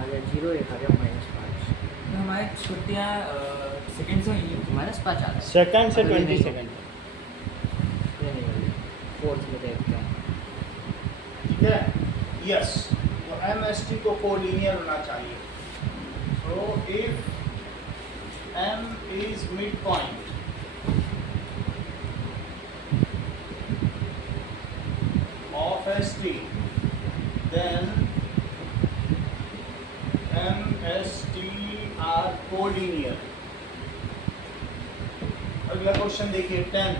आ गया 0, एक आ गया -5। तो हमारी छुट्टियाँ सेकंड से हुई -5 आ रहा है। सेकंड से अभी 20 नहीं। सेकंड। ये नहीं हुई, 4th में देखते हैं। ठीक है, यस। तो MST को कोलिनियर होना चाहिए। So if M is mid point of ST, then MST are collinear. अगला क्वेश्चन देखिए 10.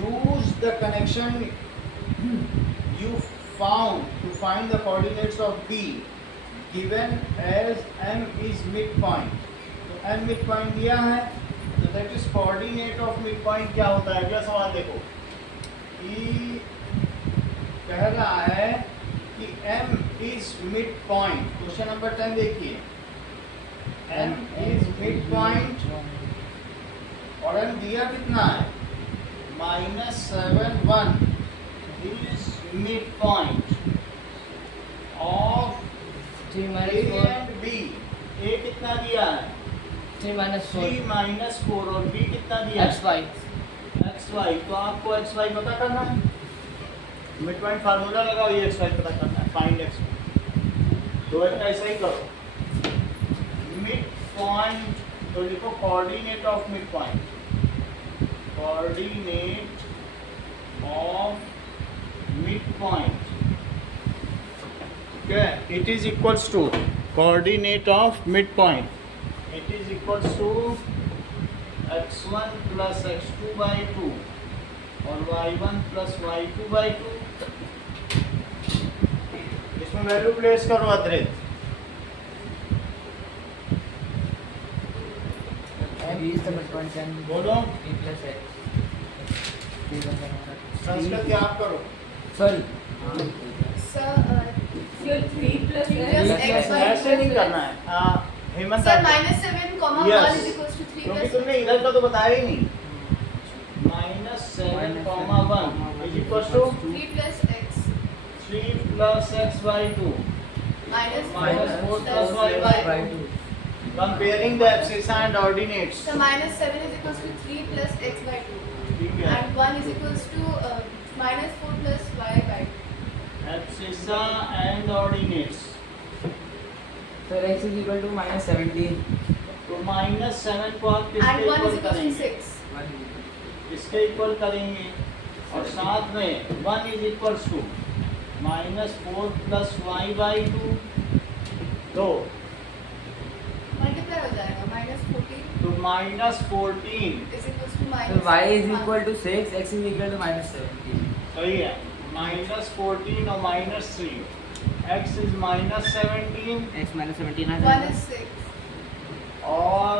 Use the connection you found to find the coordinates of B given as M is midpoint. तो M midpoint दिया है, तो that is coordinate of midpoint क्या होता है? अगला सवाल देखो कि कह रहा है कि M is midpoint. Question number 10 देखिए, M is midpoint और M दिया कितना है? -7 is midpoint of 3 A -4 and B. A कितना दिया है? 3 3 -4 -4 और B कितना दिया है? XY XY. तो आपको XY पता करना है, मिड पॉइंट फार्मूला लगाओ, ये XY पता करना है, फाइंड XY। तो ऐसा ही करो, मिड पॉइंट तो लिखो coordinate of mid point, coordinate of mid point, okay, it is equals to coordinate of midpoint, it is equals to x1 plus x2 by 2 और y1 plus y2 by 2। इसमें value place करो अद्रित। B is the midpoint and बोलो B plus X Sanskrit याद करो। Sorry Your 3 plus x by ऐसे नहीं करना है। हेमंत Sir, आप- -7, 1 Yes. is equals to 3 क्योंकि plus तुमने इधर का तो बताया ही नहीं। -7, 1 is equals to 3 plus x 3 plus x by 2 minus minus 4 plus y by 2. Comparing the abscissa and ordinates. So -7 is equals to 3 plus x by 2 ठीक है, and 1 is equals to -4 plus y by 2. abscissa and ordinates. Sir x is equal to -17 तो -7 को आप किसके And 1 equal is equals to करेंगे? 6. इसके equal करेंगे और साथ में 1 is equals to -4 plus y by 2। तो Multiply हो जाएगा -14 तो -14 is equals to तो y is equal to 6, x is equal to -17 सही है, -14 और -3, x इज -17 X -17 आ 1 जाएगा is 6. और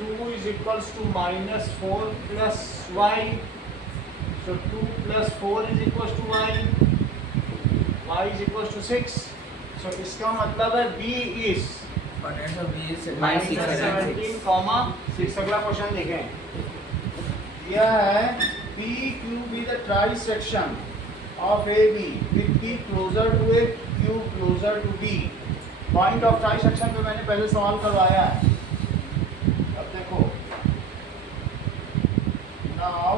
2 is equals to -4 plus y। So 2 plus 4 is equals to y is equals to 6। So इसका मतलब है B is coordinates of B is -17, -6। अगला question देखें, यह है PQ be the trisection of AB with P closer to A, Q closer to B। Point of trisection पे मैंने पहले सवाल करवाया है। अब देखो नाउ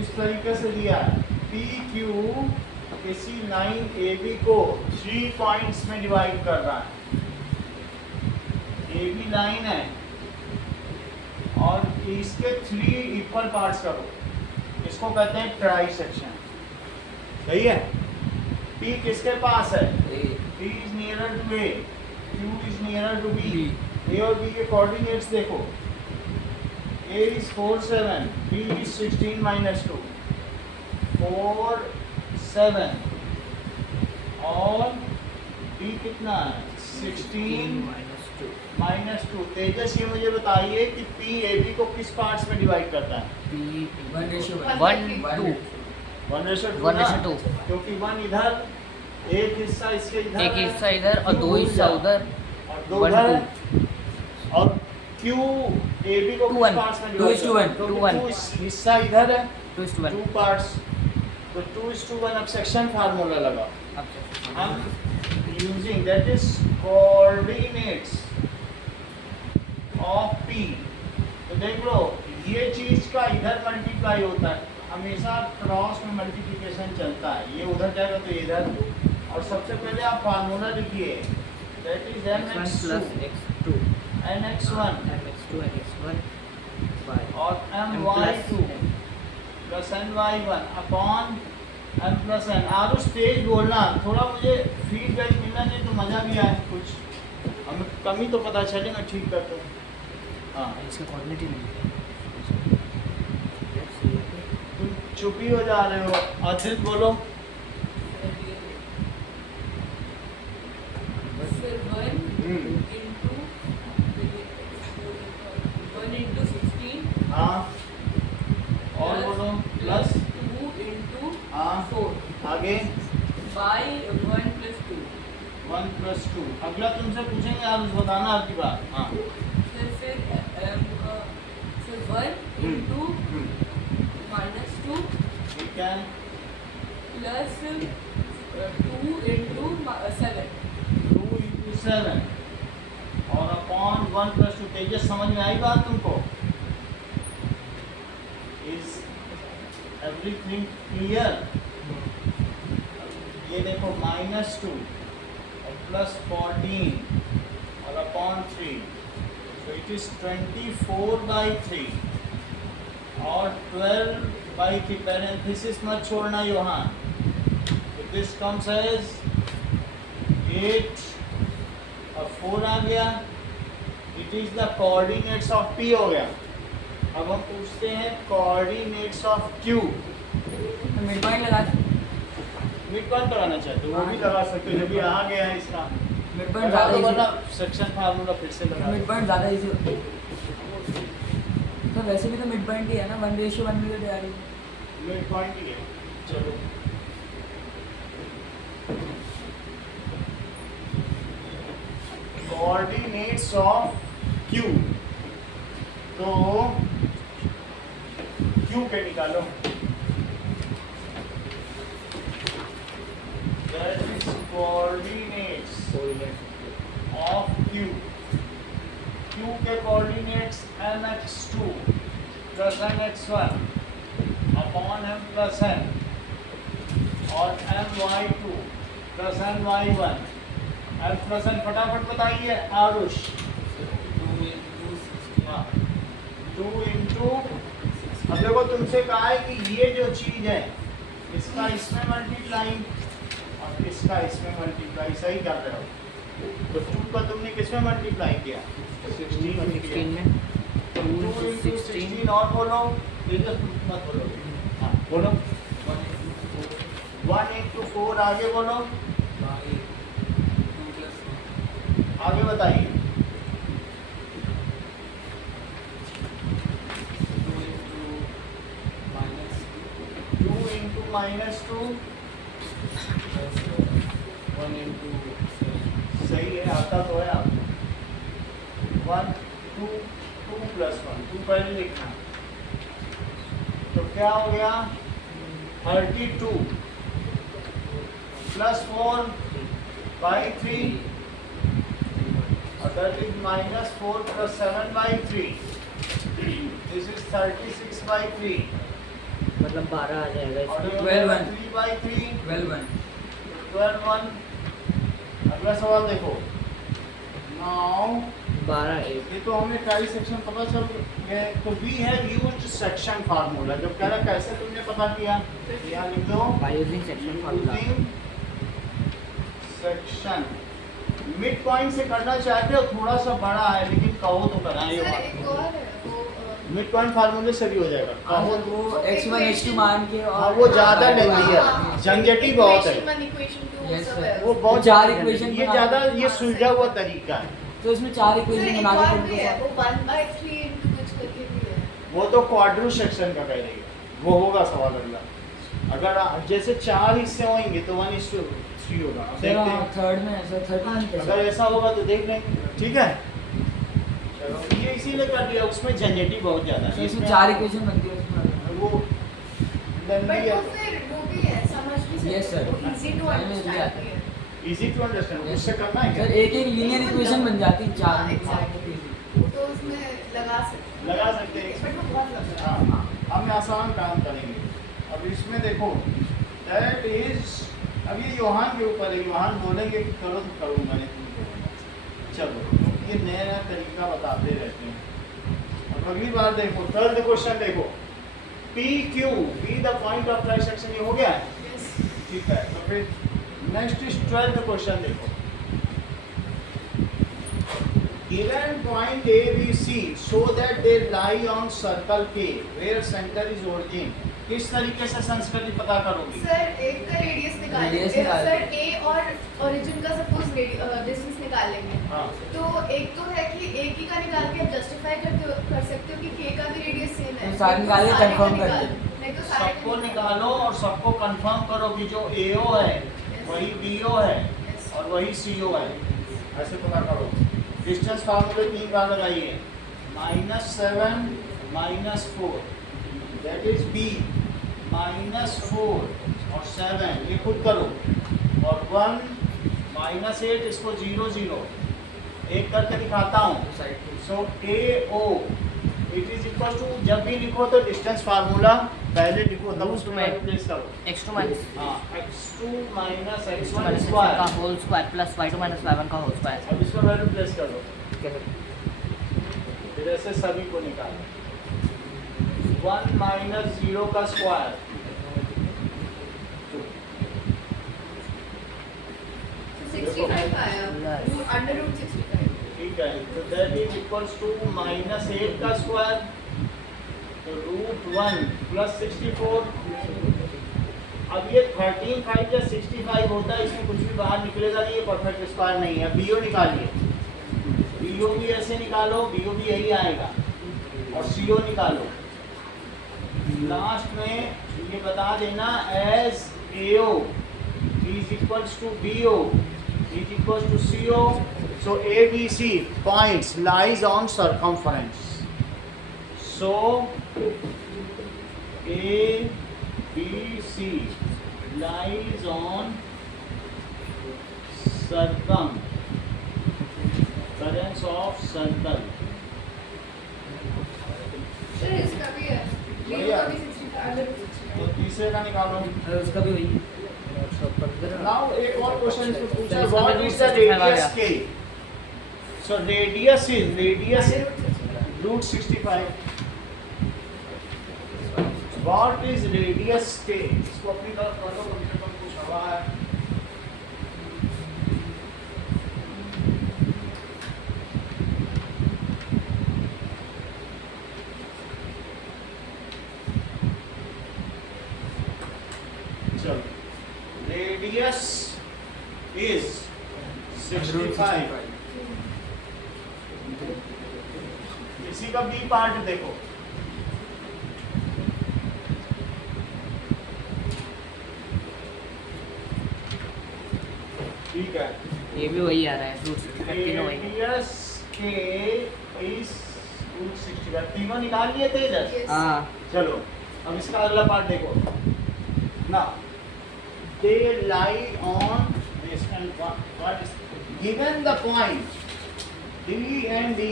इस तरीके से दिया है, PQ किसी लाइन AB को 3 पॉइंट्स में डिवाइड कर रहा है। AB लाइन है और इसके 3 इक्वल पार्ट्स करो, इसको कहते हैं ट्राइसेक्शन। सही है, P किसके पास है? P is nearer to A, Q is nearer to B। A और B के कोऑर्डिनेट्स देखो, A is 4 7, B is 16 -2, 4 7 और B कितना है? 16 -2। तेजस ये मुझे बताइए कि P AB को किस पार्ट्स में डिवाइड करता है? 1:2 1:2, क्योंकि 1 इधर, एक हिस्सा इसके इधर एक है, हिस्सा इधर और 2 2 हिस्सा उधर और 2 उधर है। और Q AB को 2 किस 1, पार्ट्स में 2 is to 1, तो 2 1। 2 हिस्सा इधर है, 2:1 2 पार्ट्स, तो 2 2:1 अब सेक्शन फार्मूला लगा अब section हम formula. using that is coordinates of P। तो देख लो ये चीज का इधर मल्टीप्लाई होता है, हमेशा क्रॉस में मल्टीप्लिकेशन चलता है, ये उधर जाएगा तो इधर। और सबसे पहले आप फार्मूला लिखिए, that is x1 plus x2 mx1 mx2 and x1 by और my2 plus my1 upon m plus n। Aarush तेज बोलना, थोड़ा मुझे फीडबैक मिलना चाहिए तो मजा भी आए, कुछ हमें कमी तो पता चले, मैं ठीक करता हूँ। हाँ इसका कोऑर्डिनेट ही नहीं है। तुम चुप ही हो जा रहे हो। अदित बोलो। Sir, 1 into 16 हाँ और बोलो प्लस 2 into हाँ 4 आगे by 1 plus 2. 1 प्लस 2। अगला तुमसे पूछेंगे, आप बताना आपकी बात। हाँ Sir, 1 into minus 2 ठीक है, plus 2 into 7. 2 into 7 और अपॉन 1 प्लस 2। तेजस समझ में आई बात तुमको? Is everything clear? ये देखो -2 और प्लस 14 और अपॉन 3, so it is 24/3 और 12/3। पैरेंथेसिस मत छोड़ना यहाँ। So this comes as 8 और 4 आ गया, it is the coordinates of P हो गया। अब हम पूछते हैं कोऑर्डिनेट्स ऑफ Q। तो मिड पॉइंट लगा दो। मिड पॉइंट लगाना चाहते हो वो भी लगा सकते हो, जब ये आ गया है इसका मिड पॉइंट ज़्यादा वरना इजी, सेक्शन फार्मूला फिर से लगा मिड पॉइंट ज़्यादा इजी होता है। तो वैसे भी तो मिड पॉइंट ही है ना, 1:1 में तो तैयारी। मिड पॉइंट ही है। चलो कोऑर्डिनेट्स ऑफ Q, तो Q के निकालो। That is coordinates of Q। Q के coordinates mx2 plus mx1 upon m plus n और my2 plus my1 m plus n। फटाफट बताइए आरुष। 2 into अब देखो तुमसे कहा है कि ये जो चीज है इसका इसमें मल्टीप्लाई और इसका इसमें मल्टीप्लाई, सही कर रहे हो। तो 2 का तुमने किसमें मल्टीप्लाई किया? 16 में किया। 16 में तो 2 into 16 और बोलो, ये तो मत बोलो। हाँ बोलो। 1 into 4 आगे बोलो, आगे बताइए। 2 into -2 सही है, आता तो है आप। 1 2 2 plus 1, 2 पहले लिखना। तो क्या हो गया? 32 plus 4/3 और that is -4 plus 7/3। This is 36/3 मतलब 12 आ जाएगा और इसमें। 12 3/3 12 12 अगला सवाल देखो। नाउ 12 ये तो हमें ट्राई सेक्शन पता चल गए, तो we have used section formula. जब कह रहा कैसे तुमने पता किया, यहाँ लिख दो by using section formula. Using section. Mid point से करना चाहते हो, थोड़ा सा बड़ा है लेकिन कहो तो कराए सर एक और है वो मिड पॉइंट फार्मूले से भी हो जाएगा। कहो और वो x1 h2 मान के हाँ और वो ज्यादा लेती है, हाँ, झंझटी बहुत है, इक्वेशन टू Yes, सब sir. है। वो बहुत चार ज्यादा equation झंझटी। ये बना ज्यादा देते हैं। ये सुलझा हुआ तरीका है। तो इसमें 4 सर इक्वेशन एक बना के और फिर भी उनको है, वो 1/3 into कुछ करके भी है। वो तो क्वाड्रू सेक्शन का कह रही है, वो होगा सवाल अगला। अगर जैसे 4 हिस्से होंगे तो 1:3 होगा। अब देखते हैं, थर्ड में है सर 13 अगर ऐसा होगा तो देख लेंगे, ठीक है। चलो ये इसीलिए कर दिया, उसमें झंझटी बहुत ज्यादा है। इसमें 4 इक्वेशन बनती है उसमें। वो लंबी बट है। वो फिर वो भी है, Yes, sir. Easy to Science में भी अंडरस्टैंड आता है। इजी टू अंडरस्टैंड, उससे करना है क्या? सर एक एक लीनियर इक्वेशन बन जाती है चार में। एग्जैक्टली तो उसमें लगा सकते लगा सकते हैं। बट वो बहुत लग रहा है। हाँ, हम आसान काम करेंगे। अब इसमें देखो दैट इज, अब ये योहान के ऊपर है, योहान बोलेंगे कि करो तो करूँगा, नहीं तुम करो। चलो, ये नया नया तरीका बताते रहते हैं। अब अगली बार देखो, थर्ड क्वेश्चन देखो, P Q be the point of trisection, ये हो गया है, Yes. ठीक है। तो फिर नेक्स्ट इज 12th क्वेश्चन देखो, given point A, B, C so that they lie on circle K where center is origin, किस तरीके से संस्कृति पता करोगी? सर एक का रेडियस निकाल Radius लेंगे निकाल सर, ए और ओरिजिन का सपोज डिस्टेंस निकाल लेंगे। हाँ, तो एक तो है कि एक ही का निकाल के आप जस्टिफाई कर सकते हो कि के का भी रेडियस सेम है। तो सारे निकाल के सारे का confirm कर निकाल- दो। नहीं तो सारे का सबको निकालो और सबको कंफर्म करो कि जो AO है वही BO है Yes. और वही CO है, ऐसे पता करो। डिस्टेंस फार्मूले 3 बार लगाइए, -7 -4 दैट इज B, -4 और 7 ये खुद करो, और 1 -8 इसको 0 0 एक करके दिखाता हूँ। So AO it is equal to, जब भी लिखो तो डिस्टेंस फार्मूला पहले लिखो तब उसको में रिप्लेस करो। x2 माइनस हाँ, x2 minus x2 x1 minus square, का whole square plus y2 minus y1 का होल स्क्वायर। अब इसको वैल्यू प्लेस कर दो, फिर ऐसे सभी को निकालो। 1 minus 0 का स्क्वायर, So 65 आया, Yes. Under root 65। ठीक है, तो दैट इज इक्वल्स टू -8 का स्क्वायर, तो √1 प्लस 64। अब ये 13 5 या 65 होता है, इसमें कुछ भी बाहर निकलेगा नहीं, ये परफेक्ट स्क्वायर नहीं है। BO निकालिए, BO भी ऐसे निकालो, BO भी यही आएगा, और CO निकालो। लास्ट में ये बता देना as AO is equals to BO is equals to CO, so ABC points lies on circumference, so ABC lies on circumference of circle। Sir इसका भी है, बढ़िया। का भी 65 अंडर रूट 65। तो तीसरे का निकालो। उसका भी वही Now एक और क्वेश्चन इसमें पूछा है, इसका what भी is the root 65 आ radius K? So radius is root 65। √65। What is radius K? इसको अपनी तरफ कर दो, कम से कम कुछ हवा है। चलो, radius is 65। इसी का बी पार्ट देखो, ठीक है। ये भी वही आ रहा है, रूट 65 तीनों वही। Radius K is √65, तीनों निकाल लिए थे इधर। Yes. हाँ, चलो, अब इसका अगला पार्ट देखो ना, they lie on this and what is given the point D and D,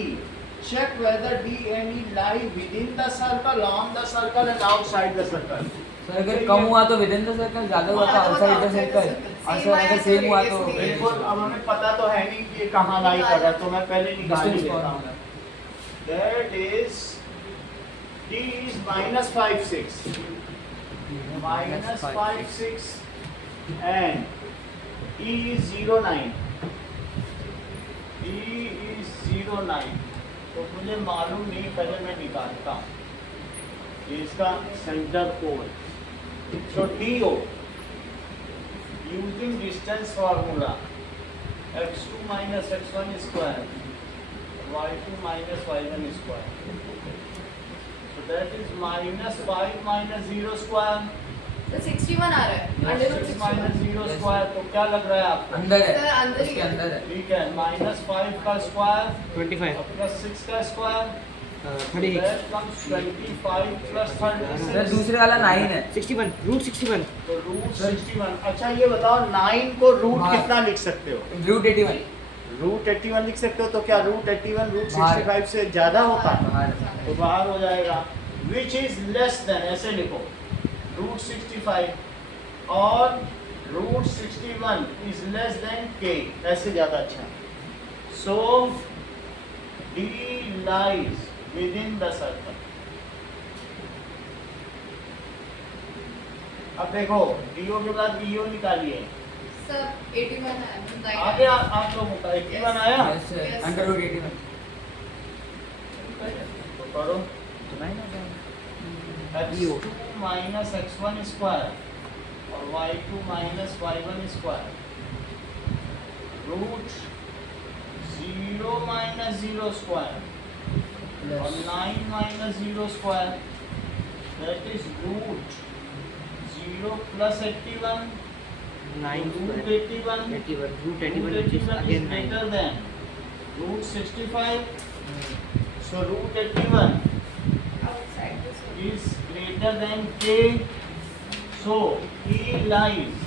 check whether D and E lie within the circle, on the circle and outside the circle। Sir अगर कम हुआ तो with the द circle, ज्यादा हुआ तो outside the circle, और sir अगर same हुआ तो बिल्कुल, अब हमें पता तो है नहीं कि ये कहाँ लाई कर रहा है, तो मैं पहले निकाल ही डिस्टेंस लेता हूँ। Formula. That is D is -56, -56 and E is 09, E is 09, तो मुझे मालूम नहीं, पहले मैं निकालता हूँ। ये इसका centre code, so DO using distance formula x2 minus x1 square y2 minus y1 square, so that is -5 minus 0 square, तो 61 आ रहा है, अंडर रूट 6 minus 61। 0 square, तो क्या लग रहा है आपको? अंदर है, सर, अंदर ही उसके है। अंदर है। ठीक है, -5 का स्क्वायर 25 प्लस 6 का square 36 That comes 25 plus 36. Sir दूसरे वाला 9 है 61 रूट 61 तो रूट 61। अच्छा ये बताओ 9 को रूट हाँ। कितना लिख सकते हो? रूट 81 रूट 81 लिख सकते हो। तो क्या रूट 81 रूट बाहर। 65 से ज्यादा होता है? बाहर तो बाहर हो जाएगा। विच इज लेस देन, ऐसे लिखो, रूट 65 और रूट 61 इज लेस देन के, ऐसे ज्यादा अच्छा। So D lies within the द सर्कल। अब देखो डीओ के बाद बीओ निकालिए। सब 81 है आ गया आप लोगों का 81 आया। यस सर अंडर रूट 81 तो करो तो 9 आ जाएगा x2 minus x1 square और y2 minus y1 square root 0 minus 0 square और 9 minus 0 square, that is root 0 plus 81 9 root 81 root 81 which is again 9 greater than root 65. So root 81 outside this is greater than k, so he lies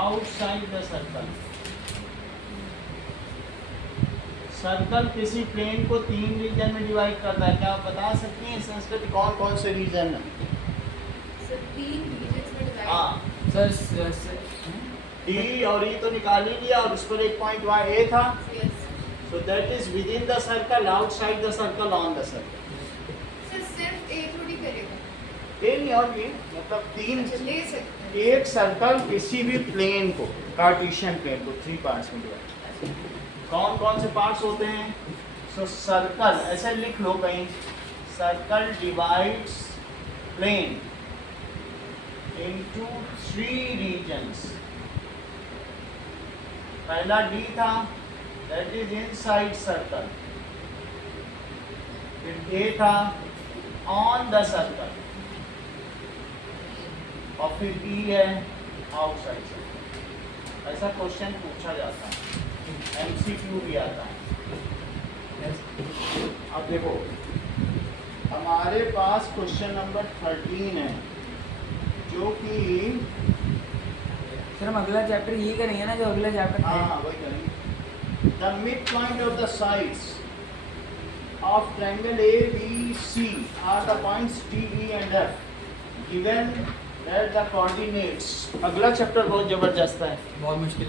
outside the circle. Circle किसी plane को 3 reason में divide करता है। क्या आप बता सकती हैं संस्कृत कौन कौन से रीजन है? सर 3 रीजन्स में डिवाइड हाँ, सर डी और ई तो निकाल ही लिया और उस पर एक पॉइंट वहाँ ए था। Yes So that is within the circle, outside the circle, on the circle. Sir सिर्फ ए थोड़ी करेगा ये नहीं और ये मतलब तीन अच्छा ले सकते हैं एक सर्कल किसी भी प्लेन को, कार्टेशियन प्लेन को 3 पार्ट्स में डिवाइड। कौन कौन से पार्ट्स होते हैं? सो सर्कल ऐसे लिख लो कहीं, circle divides plane into 3 regions. पहला डी था, दैट इज इनसाइड सर्कल। फिर ए था, ऑन द सर्कल। और फिर ई है, आउटसाइड सर्कल। ऐसा क्वेश्चन पूछा जाता है, एमसीक्यू भी आता है। अब देखो हमारे पास क्वेश्चन नंबर 13 है जो कि सर हम अगला चैप्टर ये करेंगे ना जो अगला चैप्टर हाँ वही करेंगे। The mid point of the sides of triangle ABC are the points DE and F given that the coordinates. अगला चैप्टर बहुत जबरदस्त है, बहुत मुश्किल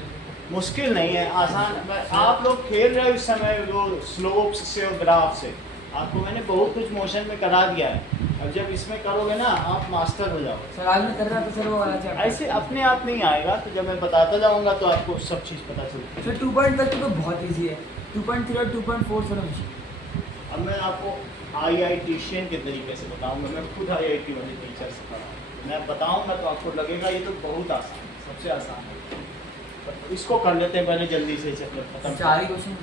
मुश्किल नहीं है, आसान। आप लोग खेल रहे हो इस समय जो स्लोप्स से और ग्राफ से, आपको मैंने बहुत कुछ मोशन में करा दिया है। अब जब इसमें करोगे ना आप मास्टर हो जाओगे। सर आज मैं कर रहा था सर वो वाला चैप्टर ऐसे अपने आप नहीं आएगा, तो जब मैं बताता जाऊंगा तो आपको सब चीज़ पता चलेगी। सर 2.5 तो बहुत इजी है 2.3 और 2.4 थोड़ा मुश्किल अब मैं आपको IITian के तरीके से बताऊंगा। मैं खुद IIT वाले टीचर से पढ़ा, मैं बताऊंगा तो आपको लगेगा ये तो बहुत आसान है, सबसे आसान है। तो इसको कर लेते हैं पहले जल्दी से, चैप्टर खत्म। 4 ही क्वेश्चन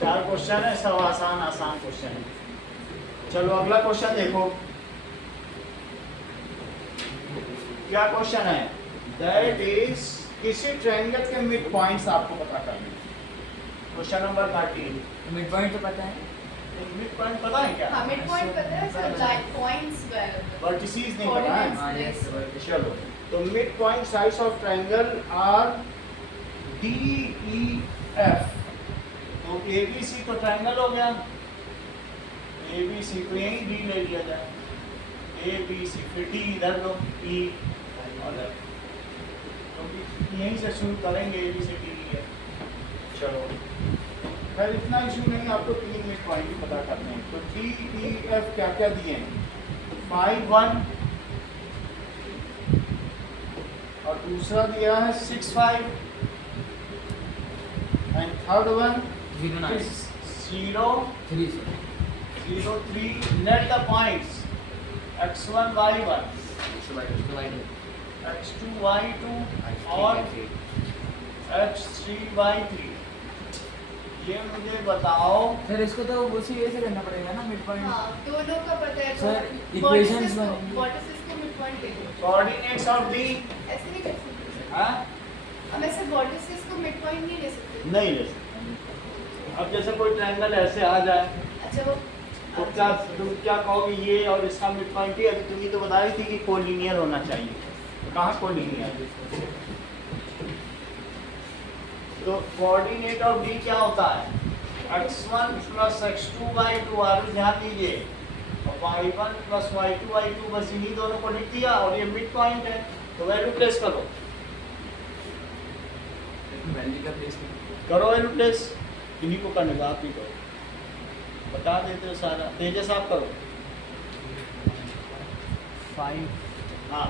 4 क्वेश्चन है, सब आसान आसान क्वेश्चन है। चलो अगला क्वेश्चन देखो, क्या क्वेश्चन है? दैट इज किसी ट्रायंगल के मिड पॉइंट्स आपको पता करने। Question number 13। मिड पॉइंट तो पता है मिड पॉइंट पता है क्या? हाँ मिड पॉइंट पता है सर, लाइक पॉइंट्स वर्टिसेस नहीं पता है? हाँ यस चलो तो mid point sides of triangle are DEF। तो ABC तो ट्रायंगल हो गया, ABC को यही D ले लिया जाए, ABC फिर D इधर लो, E और F, क्योंकि यहीं से शुरू करेंगे ABCD है। चलो खैर इतना इशू नहीं, आपको 3 मिड पॉइंट ही पता करने हैं। तो DEF क्या क्या दिए हैं? 5 1 और दूसरा दिया है 6 5 and third one 09 is 0 3 sir 0 3। Let the points x1 y1 x2 y2 और x3 y3। ये मुझे बताओ। सर इसको तो उसी वे से करना पड़ेगा ना मिड पॉइंट हाँ दोनों का पता है सर, equations वर्टिसेस बनेंगी। को मिड पॉइंट ले लो, कोऑर्डिनेट्स ऑफ D ऐसे नहीं कर सकते हाँ हम ऐसे वर्टिसेस को मिड पॉइंट नहीं ले सकते। नहीं ले सकते। अब जैसे कोई ट्रायंगल ऐसे आ जाए अच्छा वो तो क्या तुम क्या कहोगे, ये और इसका मिड पॉइंट ही, अभी तुम ही तो बता रही थी कि कोलिनियर होना चाहिए, तो कहाँ कोलिनियर? तो कोऑर्डिनेट ऑफ डी क्या होता है? x1 प्लस x2 बाई 2, आगे ध्यान दीजिए, और y1 प्लस y2 बाई 2, बस इन्हीं दोनों को लिख दिया और ये मिड पॉइंट है, तो वैल्यू प्लेस करो, वैल्यू का प्लेस करो वैल्यू प्लेस, इन्हीं को करने का, आप ही करो, बता देते हो सारा, तेजस आप करो। 5 हाँ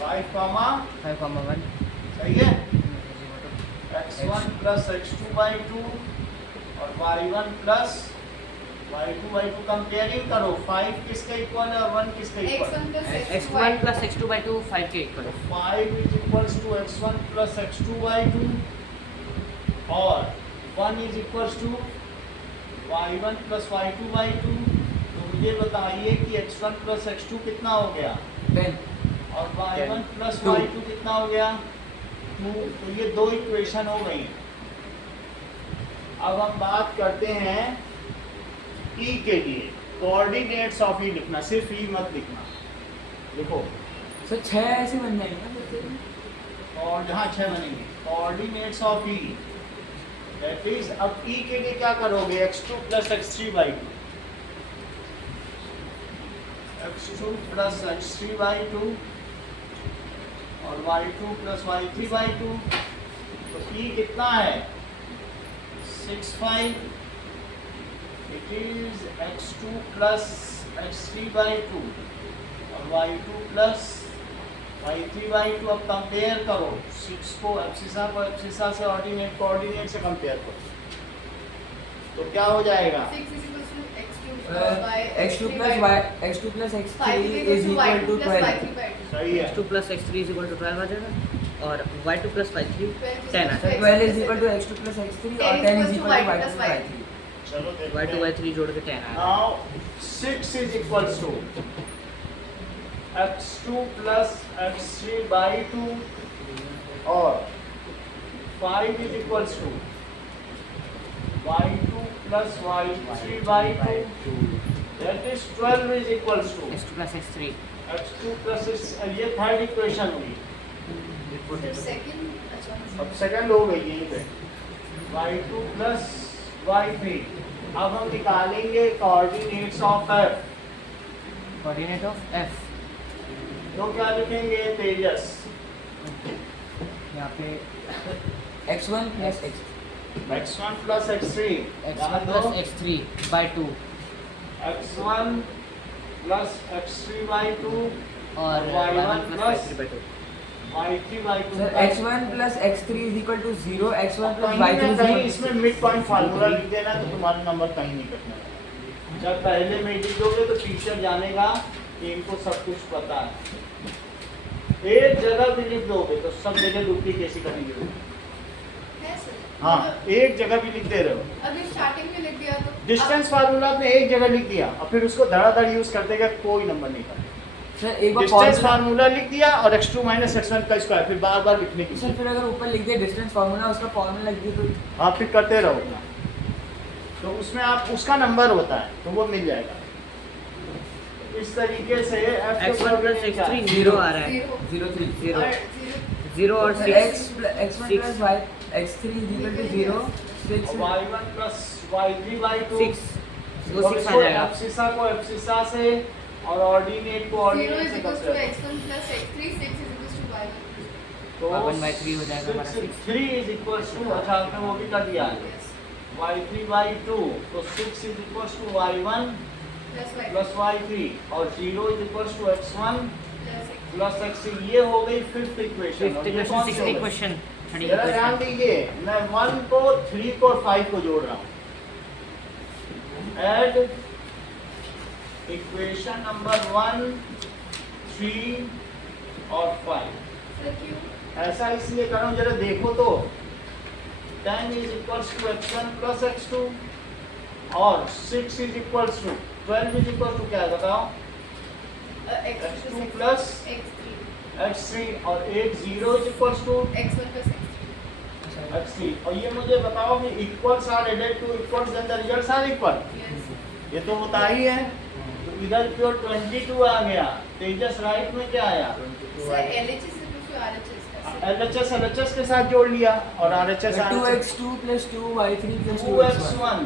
5 कॉमा 5 1 सही है, x1 प्लस x2 बाई 2 और y1 plus y2 by 2, comparing करो, 5 किसके इक्वल है और 1 किसके इक्वल है? x1 plus x1 plus x2 by 2 5 के equal 5 is equals to x1 plus x2 by 2 और 1 is equals to y1 plus y2 by 2। तो मुझे बताइए कि x1 प्लस x2 कितना हो गया 10 और y1 प्लस 2 y2 कितना हो गया 2। तो ये दो इक्वेशन हो गई। अब हम बात करते हैं E के लिए, कोऑर्डिनेट्स ऑफ E लिखना, सिर्फ E मत लिखना, देखो सर 6 ऐसे बन जाएंगे ना फिर? और जहाँ 6 बनेंगे, coordinates of E that is, अब E के लिए क्या करोगे, x2 plus x3 by 2, x2 plus x3 by 2 और y2 प्लस y3 बाई 2। तो E कितना है 6 5, it is x2 plus x3 by 2 और y2 प्लस y3 बाई 2। अब कंपेयर करो 6 को एब्सिसा से ऑर्डिनेट कोऑर्डिनेट से कंपेयर करो, तो क्या हो जाएगा 6 is equals to x2 plus x3 is equal to 12। सही है, x2 plus x3 is equal to 12 आ जाएगा और y2 plus y3 10 आ सर जाएगा। 12 is equal to x2 plus x3 और 10 is equal to y2 plus y3। चलो देखते y2 हैं। y3 जोड़ के 10 आएगा। Now 6 is equals to x2 plus x3 by 2 और 5 is equals to y2 plus y3 by 2, that is 12 is equals to x2 plus x3 x2 plus ये third equation हुई। अब सेकंड हो गई यहीं पे y2 plus y3। अब हम निकालेंगे coordinates of f, coordinate of f तो क्या लिखेंगे तेजस? यहाँ पे x1 plus x1 plus x3 x1 plus x3 by 2 x1 plus x3 by 2 और y1 plus y3 by 2। y3 by 2। Sir x1 plus x3 is equal to 0, x1 plus कहीं y3 ना is कहीं equal to इसमें mid point formula लिख देना तो तुम्हारा number कहीं नहीं कटना। जब पहले में लिख दोगे तो टीचर जानेगा कि इनको सब कुछ पता है। एक जगह भी लिख दोगे तो सब जगह डुप्लीकेसी करेंगे। हाँ, एक जगह भी लिख दे रहे हो, अभी स्टार्टिंग में लिख दिया तो डिस्टेंस फार्मूला आपने एक जगह लिख दिया और फिर उसको धड़ाधड़ यूज कर देगा, कोई नंबर नहीं करेगा। सर एक बार डिस्टेंस formula- फार्मूला लिख दिया और x2 माइनस x1 का स्क्वायर, फिर बार बार लिखने की सर फिर अगर ऊपर लिख दिया डिस्टेंस फार्मूला, उसका फार्मूला लिख दिया तो आप फिर करते रहो ना, तो उसमें आप उसका नंबर होता है तो वो मिल जाएगा। इस तरीके से f के x1 plus coordinate क्या है? x3 0 आ रहा है। 0 3 0 0 0 और 6 x1 Six. plus y x3 is equal to 0 6 और y1 plus y3 by 2 6 वो 6 आ जाएगा। एब्सिसा को एब्सिसा से और ऑर्डिनेट को 0 ऑर्डिनेट is से equals to compare x1 plus x3, 6 is equals to y1। तो 1 by 3 हो जाएगा हमारा 6। 3 is equals to, अच्छा आपने वो भी कर दिया है, Yes, y3 by 2, तो 6 is equals to y1 plus y2 plus y3 और 0 is equals to x1 plus x। plus x3। ये हो गई fifth equation. Fifth equation, sixth equation, third जरा ध्यान इक्वेशन। दीजिए, मैं 1 को 3 को और 5 को जोड़ रहा हूँ। ऐड इक्वेशन नंबर 1, 3 और 5। सर क्यों? ऐसा इसलिए कर रहा हूँ, जरा देखो तो 10 is equals to x1 plus x2 और 6 is equals to 12 is equals to क्या है बताओ? x2 plus x3, x3 और 8 0 is equals to x1 plus x3। x3। और ये मुझे बताओ कि equals are added to equals then the results are equal. Yes, ये तो होता ही है। तो इधर की ओर 22 आ गया, तेजस राइट में क्या आया? Sir LHS is equal to RHS का LHS LHS के साथ जोड़ लिया और RHS 2x2 plus 2y3 plus 2x1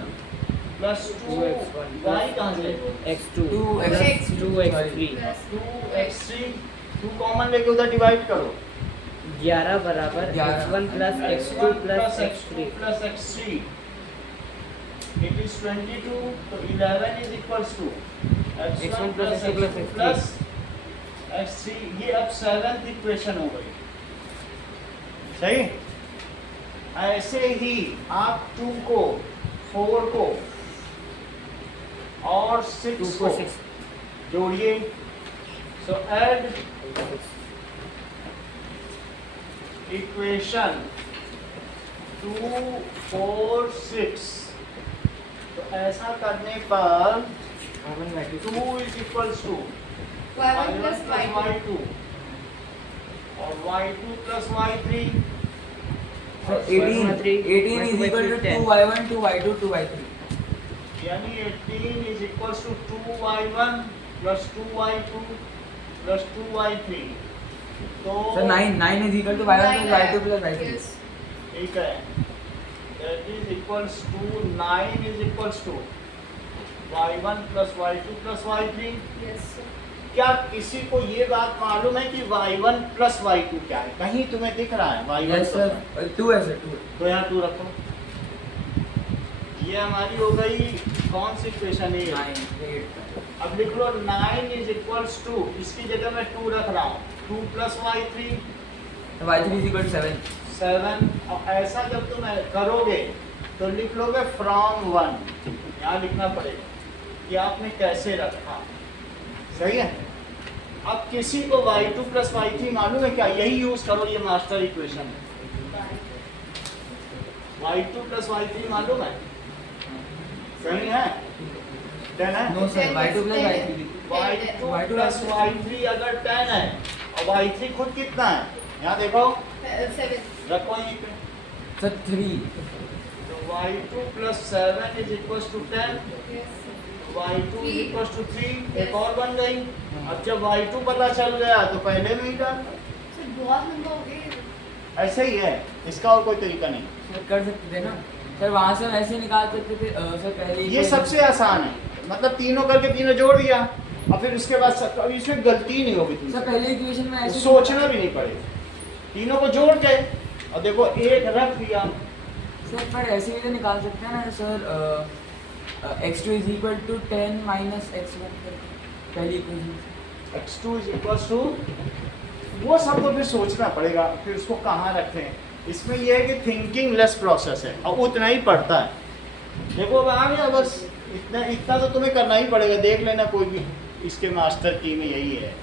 plus 2y कहाँ से? x2 2x 2x3 plus 2x3 2 common लेके उधर डिवाइड करो। 11 बराबर 11 x1 plus x2 plus x3 plus x3 it is 22, तो 11 is equals to x1 plus x2 plus x3 plus x3। ये अब 7th equation हो गई, सही। ऐसे ही आप 2 को 4 को और 6 2 को 4 6 जोड़िए। सो ऐड इक्वेशन 2 4 6। तो ऐसा करने पर 2 is equals to y1 plus y2 y2 और y2 plus y3। So 18 is equal to 2y1 2y2 2y3. यानी 18 is equals to 2y1 plus 2y2 plus 2y3। तो So 9 is equal to y1 plus y2 plus y3. Yes. ठीक है, that is equals to 9 is equals to y1 plus y2 plus y3। Yes, sir. क्या किसी को ये बात मालूम है कि y1 plus y2 क्या है? कहीं तुम्हें दिख रहा है y1 Yes plus sir. 2 है sir 2. तो यहाँ 2 रखो। ये हमारी हो गई कौन सी इक्वेशन है? 9 8. अब लिख लो 9 is equals to, इसकी जगह मैं 2 रख रहा हूँ, 2 plus y3 y3 is equal to 7. 7। और ऐसा जब तुम करोगे तो लिख लोगे फ्रॉम 1, यहाँ लिखना पड़ेगा कि आपने कैसे रखा, सही है। अब किसी को y2 plus y3 मालूम है क्या? यही यूज करो, ये मास्टर इक्वेशन है। y2 plus y3 मालूम है? सही है, 10 है। No sir, y2 plus y3. y2 plus y3 अगर 10 है और y3 खुद कितना है? यहाँ देखो, 7. रखो यहीं पे। Sir 3. तो y2 plus 7 is equals to 10, Yes, sir. y2 is 3. equals to 3। एक और बन गई। अब जब y2 पता चल गया तो पहले में ही डाल। सर बहुत लंबा हो गया। ऐसे ही है, इसका और कोई तरीका नहीं। सर कर सकते थे ना सर, वहाँ से हम ऐसे निकाल सकते थे सर पहले ये सबसे आसान है, मतलब तीनों करके तीनों जोड़ दिया और फिर उसके बाद अब इसमें गलती नहीं होगी सर तुमसे, पहले इक्वेशन में ऐसे सोचना भी नहीं पड़ेगा। तीनों को जोड़ के और देखो एक रख दिया। सर पर ऐसे भी तो निकाल सकते हैं ना sir, x2 is equal to 10 minus x1 पहली equation. x2 is equals to, वो सब तो फिर सोचना पड़ेगा, फिर उसको कहाँ रखें। इसमें यह है कि थिंकिंग लेस प्रोसेस है और उतना ही पड़ता है। देखो अब आ गया, बस इतना तो तुम्हें करना ही पड़ेगा, देख लेना कोई भी इसके मास्टर की में यही है।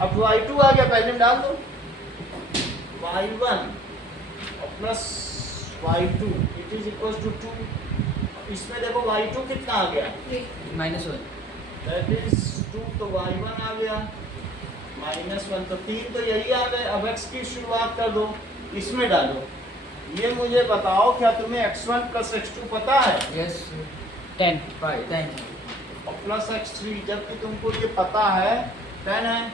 अब y2 आ गया, पहले में डाल दो y1 plus y2 it is equal to 2। इसमें देखो y2 कितना आ गया? -1 दैट इज 2, तो y1 आ गया -1, तो 3 तो यही आ गए। अब x की शुरुआत कर दो, इसमें डालो। ये मुझे बताओ, क्या तुम्हें x1 प्लस x2 पता है? Yes 10 5 thank you. और प्लस x3, जबकि तुमको ये पता है 10 है,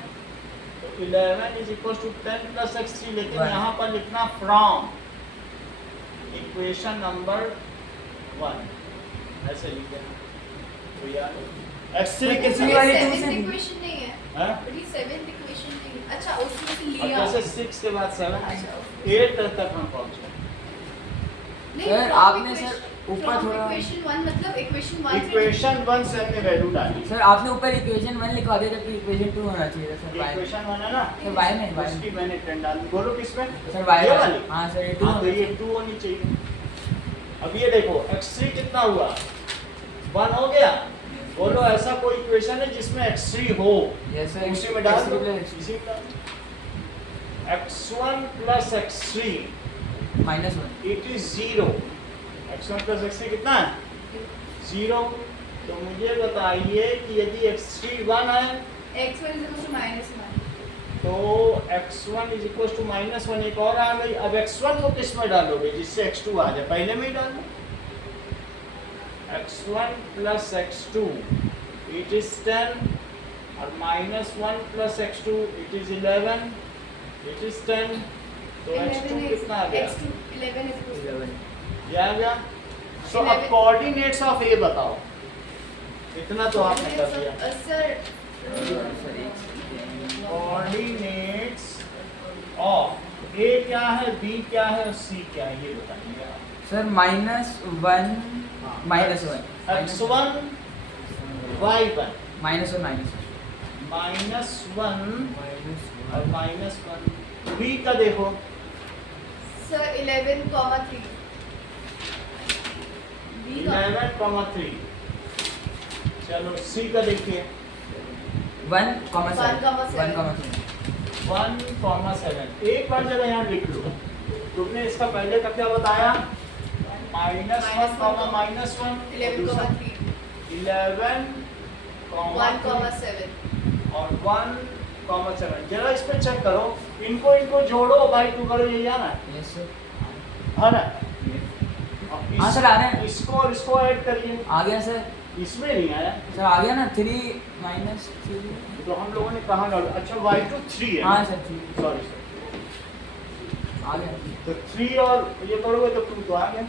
तो 11 is equal to 10 plus x3। लेकिन Right. यहाँ पर लिखना फ्रॉम इक्वेशन नंबर 1, ऐसे लिख देना। तो यार x3 But किसी इसमें वाली two सेवेंथ से भी- इक्वेशन नहीं है। हाँ? But ये सेवेंथ इक्वेशन नहीं है। अच्छा उसमें से और लिया। जैसे 6 के बाद 7 अच्छा, 8 तक हम पहुँचे। नहीं, सर, from आपने equation- सर ऊपर from थोड़ा- equation 1 मतलब इक्वेशन 1 इक्वेशन 1 से हमने वैल्यू डाली। सर आपने ऊपर इक्वेशन 1 लिखवा दिया जबकि इक्वेशन 2 होना चाहिए था सर। y इक्वेशन 1 है ना, सर y में उसकी मैंने 10 डाल दी। बोलो किसमें? सर y ये वाली? हाँ सर ये 2 हाँ, तो ये 2 होनी चाहिए। अब ये देखो x3 कितना हुआ? 1 हो गया। बोलो ऐसा कोई इक्वेशन है जिसमें x3 हो? यस सर उसी में डाल दो, x3 इसी में डाल दो। x1 plus x3 -1 it is 0। x1 plus x3 कितना है? 0। तो मुझे बताइए कि यदि x3 1 है x1 is equal to -1। तो x1 इज इक्वल टू -1, एक और आ गई। अब x1 को किस में डालोगे जिससे x2 आ जाए? पहले में ही डाल दो। x1 plus x2 it is 10 और -1 plus x2 it is 11 it is 10 तो x2 कितना आ गया x2 11 is equal to 11 ये आ गया सो अब 11 कोऑर्डिनेट्स ऑफ ए बताओ इतना तो आपने कर दिया सर कोऑर्डिनेट्स ऑफ ए क्या है बी क्या है और सी क्या है ये बताइए सर -1 -1 x1 y1 -1 -1 और -1 b का देखो सर 11, 3 B का 11,3 चलो सी का देखिए 1,7 1,7 एक बार जरा यहाँ लिख लो तुमने इसका पहले का क्या बताया -1, -1 11, 11, 1,7 और 1,7 जरा इस पे चेक करो इनको जोड़ो बाई 2 करो यही आना यस सर है ना हाँ सर, आ रहे हैं। इसको और इसको ऐड करिए आ गया सर इसमें नहीं आया सर आ गया ना 3 -3 तो हम लोगों ने कहा डाला अच्छा y2 3 है हाँ सर 3 सॉरी आ गया तो 3 और ये करोगे तो 2 तो आ गया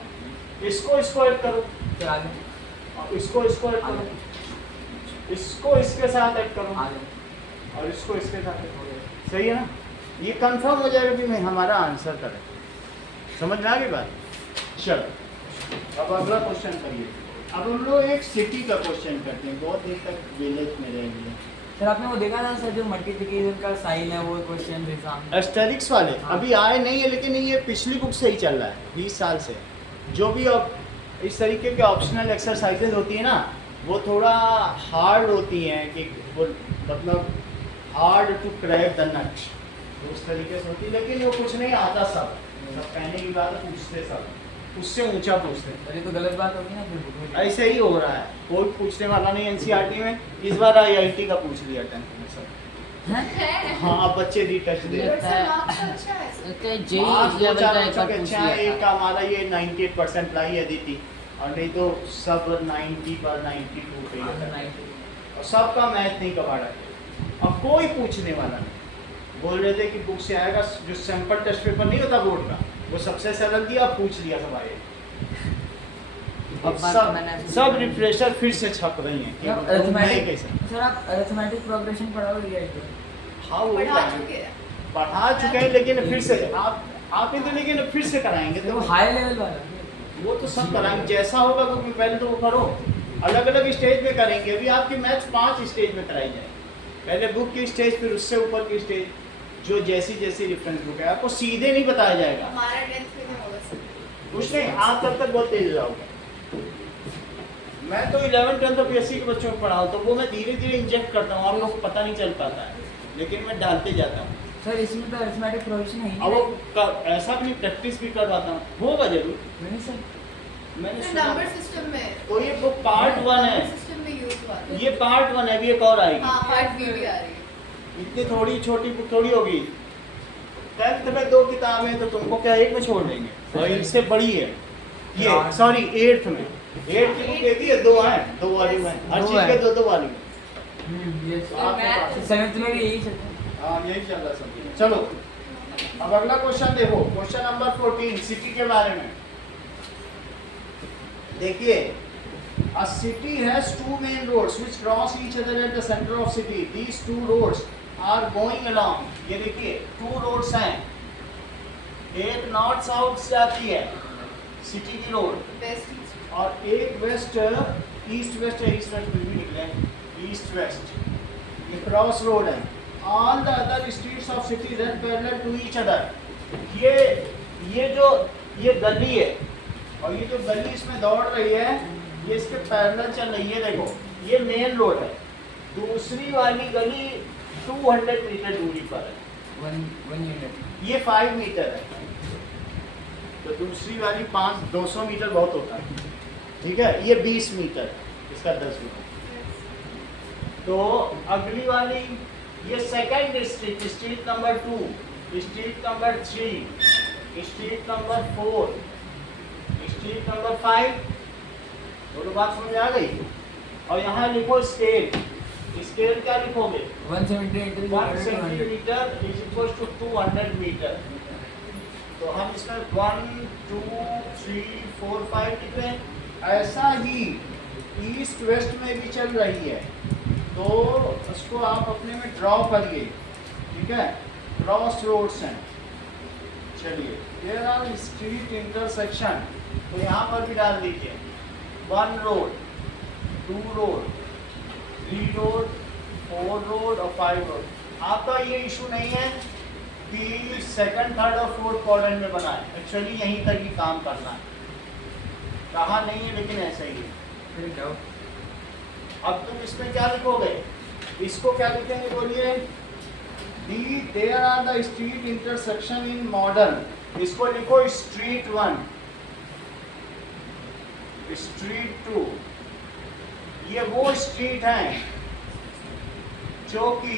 इसको ऐड करो सर आ गया और इसको ऐड करो इसको इसके साथ ऐड करो आ गया और इसको इसके साथ ऐड करो सही है ना ये कंफर्म हो जाएगा कि मैं हमारा आंसर करें समझ में आ गई बात चलो अब अगला क्वेश्चन करिए अब हम लोग एक सिटी का क्वेश्चन करते हैं बहुत देर तक विलेज में रहेंगे सर आपने वो देखा था सर जो मल्टीप्लिकेशन का साइन है वो क्वेश्चन एग्जाम में एस्टेरिक्स वाले हाँ। अभी आए नहीं है लेकिन ये पिछली बुक से ही चल रहा है 20 साल से जो भी अब इस तरीके के ऑप्शनल एक्सरसाइजेज होती है ना वो थोड़ा हार्ड होती हैं कि वो मतलब हार्ड टू क्रैक द नट उस तरीके से होती है लेकिन वो कुछ नहीं आता सब कहने की बात है पूछते सब उससे ऊंचा पूछते सर ये तो गलत बात होगी ना फिर बुक में ऐसे ही हो रहा है कोई पूछने वाला नहीं एनसीईआरटी में इस बार आईआईटी का पूछ लिया 10th में सब है हाँ अब बच्चे retest they but sir marks अच्छा है सर मार्क्स दो चार बच्चों के अच्छा है एक का हमारा ये 98% लाई है अदिति और नहीं तो सब 90 पर 92 पे ही होता है। और सबका मैथ नहीं कबाड़ा है अब कोई पूछने वाला नहीं बोल रहे थे कि बुक से आएगा जो सैंपल टेस्ट पेपर नहीं होता बोर्ड का वो सबसे सरल दिया पूछ लिया सब आए अब सब रिफ्रेशर फिर से छप रही हैं कि नहीं कैसे सर आप अरिथमेटिक प्रोग्रेशन पढ़ाओगे या हाँ वो पढ़ा चुके हैं पढ़ा चुके हैं लेकिन फिर से आप तो लेकिन फिर से कराएंगे वो तो हाई लेवल वाला वो तो सब कराएंगे जैसा होगा क्योंकि पहले तो वो करो अलग अलग स्टेज पे करेंगे अभी आपकी मैथ्स 5 स्टेज में कराई जाएगी पहले बुक की स्टेज फिर उससे ऊपर की स्टेज जो जैसी जैसी रेफरेंस बुक है आपको सीधे नहीं बताया जाएगा हमारा 10th में नहीं होगा सर कुछ नहीं आप तब तक बहुत तेज जाओगे मैं तो 11 10 तो बीएससी के बच्चों को पढ़ाऊँ तो वो मैं धीरे धीरे इंजेक्ट करता हूँ आप लोग को पता नहीं चल पाता है लेकिन मैं डालते जाता हूँ सर इसमें तो अरिथमेटिक प्रोग्रेशन है ही अब वो ऐसा भी प्रैक्टिस भी करवाता हूँ होगा जरूर नहीं सर मैंने सर सुना नंबर सिस्टम में तो ये बुक पार्ट 1 है सिस्टम में यूज हुआ था ये पार्ट 1 है अभी एक और आएगी हाँ पार्ट बी भी आ रही है इतनी थोड़ी छोटी बुक थोड़ी होगी 10th में 2 किताबें तो तुमको क्या एक में छोड़ देंगे और इससे बड़ी है ये सॉरी 8th में 8th की बुक एक ही है 2 हैं 2 वॉल्यूम है हर दो चीज के है। 2 वॉल्यूम ये तो आपके पास है। 7th में भी यही चलता है हाँ यही चल रहा सब चलो अब अगला क्वेश्चन देखो क्वेश्चन नंबर 14 सिटी के बारे में देखिए a city has two main roads which cross each other at the center of city these two roads are going along ये देखिए 2 roads हैं एक नॉर्थ साउथ से आती है सिटी की रोड बेस्ट ईस्ट और एक वेस्ट ईस्ट वेस्ट भी निकले ईस्ट वेस्ट ये क्रॉस रोड है all the other streets of city run parallel to each other ये गली है और ये जो गली इसमें दौड़ रही है ये इसके पैरेलल चल रही है देखो ये मेन रोड है दूसरी वाली गली 200 मीटर दूरी पर है 1 यूनिट ये 5 मीटर है तो दूसरी वाली 200 मीटर बहुत होता है ठीक है ये 20 मीटर इसका 10 मीटर तो अगली वाली ये second street number 2 street number 3 street number 4 street number 5 दोनों बात समझ आ गई। और यहाँ लिखो स्केल, स्केल क्या लिखोगे? 1 centimetre 1 centimetre is equal to 200 metre. तो हम इसमें 1 2 3 4 5 लिख रहे हैं। ऐसा ही ईस्ट वेस्ट में भी चल रही है, तो उसको आप अपने में ड्रॉ करिए, ठीक है। क्रॉस रोड्स हैं, चलिए देयर आर स्ट्रीट इंटरसेक्शन, तो यहाँ पर भी डाल दीजिए 1 रोड 2 रोड 3 रोड 4 रोड और 5 रोड। आपका ये इशू नहीं है कि सेकंड थर्ड और फोर्थ क्वाड्रेंट में बनाए, एक्चुअली यहीं तक ही काम करना है, कहा नहीं है लेकिन ऐसा ही है। फिर क्या हो? अब तुम इसमें क्या लिखोगे? इसको क्या लिखेंगे बोलिए? There are the street intersection in modern, इसको लिखो स्ट्रीट 1 स्ट्रीट 2। ये वो स्ट्रीट हैं जो कि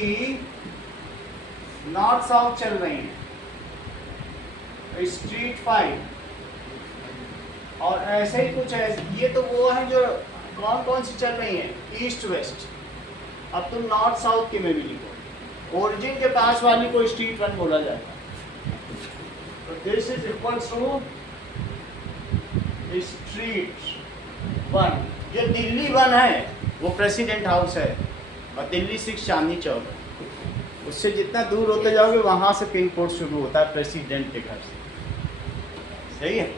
नॉर्थ साउथ चल रही हैं, स्ट्रीट 5। और ऐसे ही कुछ है, ये तो वो है जो कौन कौन सी चल रही हैं, ईस्ट वेस्ट। अब तुम नॉर्थ साउथ के में भी लिखो, ओरिजिन के पास वाली को स्ट्रीट 1 बोला जाता है। तो this is equal to street 1। ये दिल्ली 1 है वो प्रेसिडेंट हाउस है, और दिल्ली 6 चांदनी चौक है। उससे जितना दूर होते जाओगे वहाँ से पिन कोड शुरू होता है प्रेसिडेंट के घर से, सही है।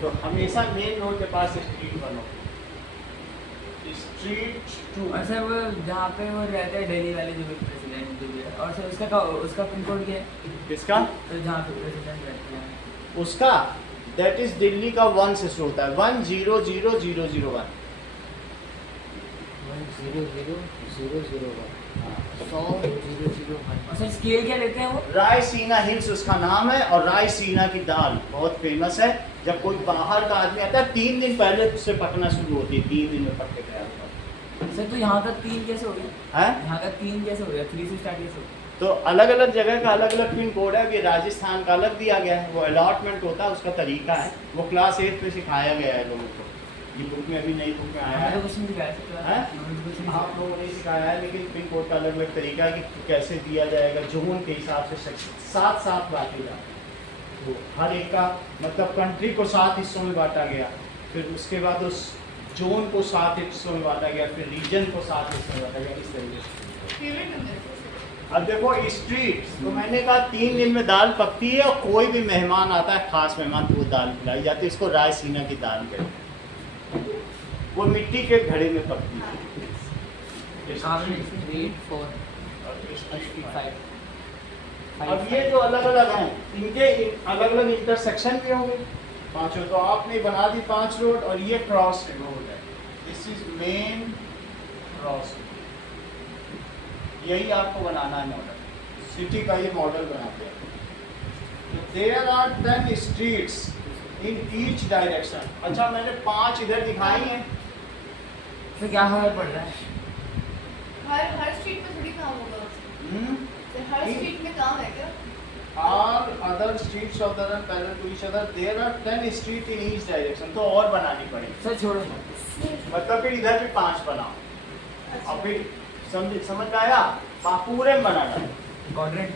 तो हमेशा मेन रोड के पास स्ट्रीट 1 हो, स्ट्रीट 2। और सर वो जहाँ पे वो रहते हैं दिल्ली वाले जो भी प्रेसिडेंट जो भी है, और सर उसका पिन कोड क्या है? किसका? तो जहाँ पे प्रेसिडेंट रहते हैं उसका दैट इज दिल्ली का 1 से शुरू होता है, 100001। 100,001 100,001। और सर स्केल क्या लेते हैं वो? रायसीना हिल्स उसका नाम है, और रायसीना की दाल बहुत फेमस है। जब कोई बाहर का आदमी आता है 3 दिन पहले उससे पकना शुरू होती है, 3 दिन में पक के तैयार होता है। सर तो यहाँ का 3 कैसे हो गया? हैं? यहाँ का 3 कैसे हो गया? 3 से स्टार्ट कैसे हो गया? तो अलग अलग जगह का अलग अलग पिन कोड है। अभी राजस्थान का अलग दिया गया है, वो अलॉटमेंट होता है, उसका तरीका है, वो क्लास 8 में सिखाया गया है लोगों को। ये बुक में अभी नई बुक में आया हमें है। तो कुछ नहीं दिखाया सर। हैं? हमें तो कुछ नहीं आप लोगों ने सिखाया है, लेकिन पिन कोड का अलग अलग तरीका है कि कैसे दिया जाएगा, जोन के हिसाब से 7 बांटेगा। तो हर एक का मतलब कंट्री को 7 हिस्सों में बांटा गया, फिर उसके बाद उस जोन को 7 हिस्सों में बांटा गया, फिर रीजन को 7 हिस्सों में बांटा गया, इस तरीके से। फेवरेट नंबर अब देखो स्ट्रीट, तो मैंने कहा 3 दिन में दाल पकती है, और कोई भी मेहमान आता है, खास मेहमान, तो वो दाल खिलाई जाती है। इसको रायसीना की दाल कहते हैं, वो मिट्टी के घड़े में पकती है। स्ट्रीट 4 65। अब ये जो अलग अलग हैं, इनके अलग अलग इंटरसेक्शन भी होंगे पांचों। तो आपने बना दी 5 रोड, और ये क्रॉस रोड है, दिस इज मेन क्रॉस। यही आपको बनाना है मॉडल, सिटी का ये मॉडल बनाते हैं। There are 10 streets in each direction. अच्छा, मैंने 5 इधर दिखाई हैं। सर क्या खबर पड़ रहा है? हर स्ट्रीट में थोड़ी काम होगा। तो हर स्ट्रीट में काम है क्या? All other streets of the run parallel to each other. There are 10 streets in each direction. तो और बनानी पड़ेगी, सर छोड़ो। मतलब फिर इधर भी 5 बनाओ, और फिर समझ में आया, पूरे में बनाना है। क्वाड्रेंट।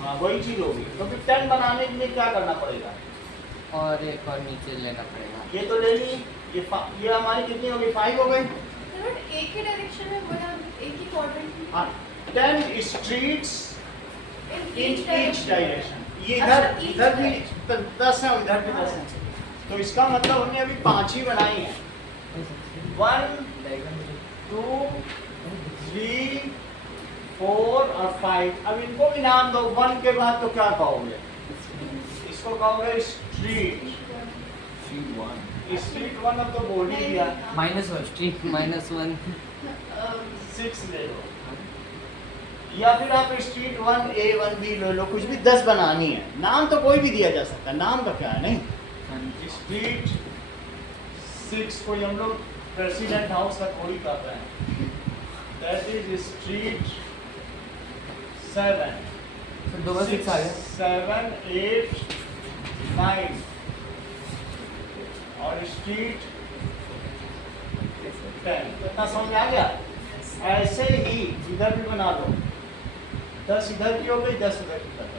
हाँ, वही चीज होगी। तो फिर 10 बनाने के लिए क्या करना पड़ेगा? और एक और नीचे लेना पड़ेगा। ये तो ले ली, ये हमारी कितनी हो गई? 5 हो गई। बट एक ही डायरेक्शन में मतलब एक ही क्वाड्रेंट। हाँ, 10 streets in each direction. ये अच्छा, इधर each इधर भी direction। 10 है, इधर भी 10 है। तो इसका मतलब हमने अभी 5 ही बनाई है। 1 2 3 4 और 5। अब इनको भी नाम दो। 1 के बाद तो क्या कहोगे? इसको कहोगे स्ट्रीट। स्ट्रीट 1 अब तो बोल ही दिया। -1 स्ट्रीट -1 6 ले लो, या फिर आप स्ट्रीट 1 A 1 B ले लो, कुछ भी 10 बनानी है। नाम तो कोई भी दिया जा सकता है, नाम का क्या है। नहीं, स्ट्रीट 6 कोई हम लोग प्रेसिडेंट हाउस का थोड़ी कर रहे हैं, दैट इज स्ट्रीट 7। सर 2 बार 6 आ गया। 7 8 9 और स्ट्रीट ओके सर 10। कितना समझ आ गया? ऐसे ही इधर भी बना दो, 10 इधर की हो गई, 10 इधर की कर दो।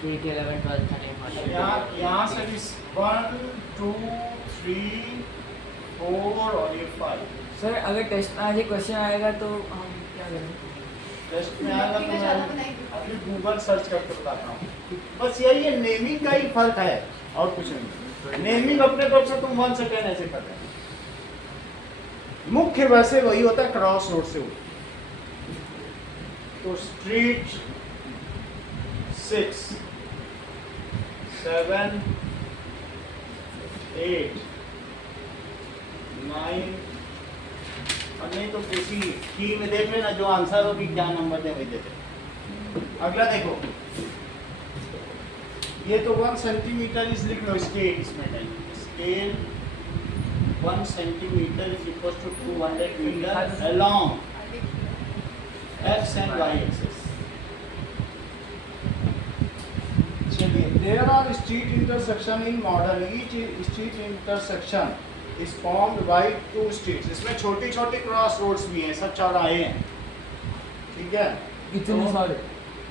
3 11 12 13 14 यहाँ से भी 1 2 3 4 और ये 5 सर अगर टेस्ट में आज ये क्वेश्चन आएगा तो हम क्या करें? टेस्ट में आएगा तो का मैं ज़्यादा बनाएंगे। अभी गूगल सर्च करके बताता हूँ। बस यही है, नेमिंग का ही फर्क है और कुछ नहीं। नेमिंग अपने तरफ से तुम 1 सेकेंड ऐसे कर रहे हो, मुख्य वैसे वही होता है, क्रॉस रोड से होता है। तो स्ट्रीट 6 7 8 9 और नहीं तो किसी की में देख लेना, जो आंसर होगी क्या नंबर दे वही देते। अगला देखो, ये तो 1 सेंटीमीटर इस लिख लो, स्केल इसमें नहीं, scale 1 centimetre is equal to 200 metre along X and Y axis. चलिए, there are street intersection in model, each street intersection is formed by 2 streets. इसमें छोटी छोटी क्रॉस रोड्स भी हैं, सब चौराहे हैं, ठीक है? कितने तो सारे?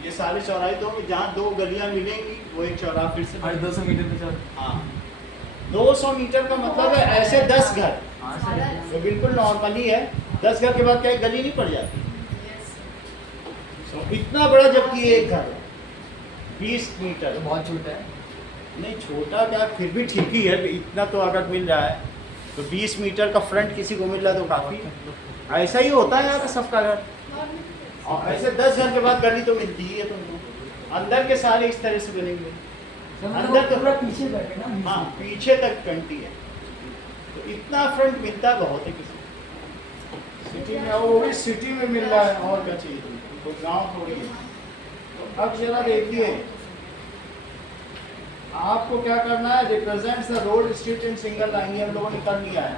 ये सारे चौराहे दो, जहाँ 2 गलियां मिलेंगी वो एक चौराहा फिर से और 200 मीटर पे चल। हाँ 200 मीटर का मतलब है ऐसे 10 घर, हाँ ज़्यादा सर। तो बिल्कुल नॉर्मली है। 10 घर के बाद क्या एक गली नहीं पड़ जाती? Yes. तो इतना बड़ा जबकि एक घर है 20 मीटर, तो बहुत छोटा है। नहीं छोटा क्या, फिर भी ठीक ही है, इतना तो अगर मिल रहा है तो 20 मीटर का फ्रंट किसी को मिल रहा है तो काफ़ी है। ऐसा ही होता है यहाँ पे सबका घर, और ऐसे 10 घर के बाद गली तो मिलती ही है तुमको। अंदर के सारे इस तरह से बनेंगे, सर अंदर मतलब तो- पूरा पीछे बैठे ना। हाँ पीछे तक कंटी है, तो इतना फ्रंट मिलता बहुत है किसी सिटी में, वो भी सिटी में मिल रहा है, और क्या चाहिए तुमको, तो गाँव थोड़ी है। तो अब जरा देखिए आपको क्या करना है, represents the road street in single line, ये हम लोगों ने कर लिया है।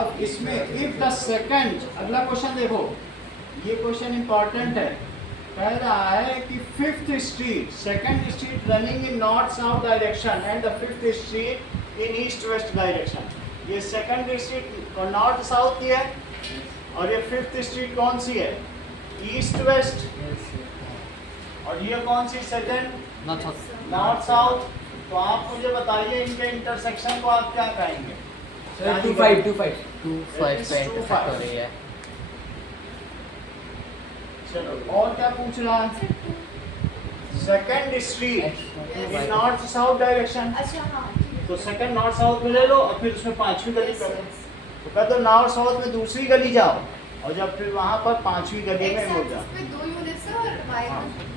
अब इसमें इफ द सेकंड, अगला क्वेश्चन देखो, ये क्वेश्चन इंपॉर्टेंट है, कह रहा है कि 5th street, second street running in north south direction and the 5th street in east west direction. ये सेकंड स्ट्रीट और नॉर्थ साउथ की है, और ये 5th स्ट्रीट कौन सी है, ईस्ट वेस्ट, और ये कौन सी सेकंड नॉर्थ साउथ। तो आप मुझे बताइए इनके इंटरसेक्शन को आप क्या कहेंगे? सर 25 25 2 5 पे इंटरसेक्ट हो रही है। चलो और क्या पूछ रहा है, second street in north south direction, अच्छा हाँ ठीक है। तो सेकंड नॉर्थ साउथ में ले लो और फिर उसमें 5वीं गली Yes, कर दो। yes. तो कह दो नॉर्थ साउथ में दूसरी गली जाओ, और जब फिर वहां पर 5वीं गली में हो X जाओ। axis पे 2 यूनिट्स है और Y हाँ। में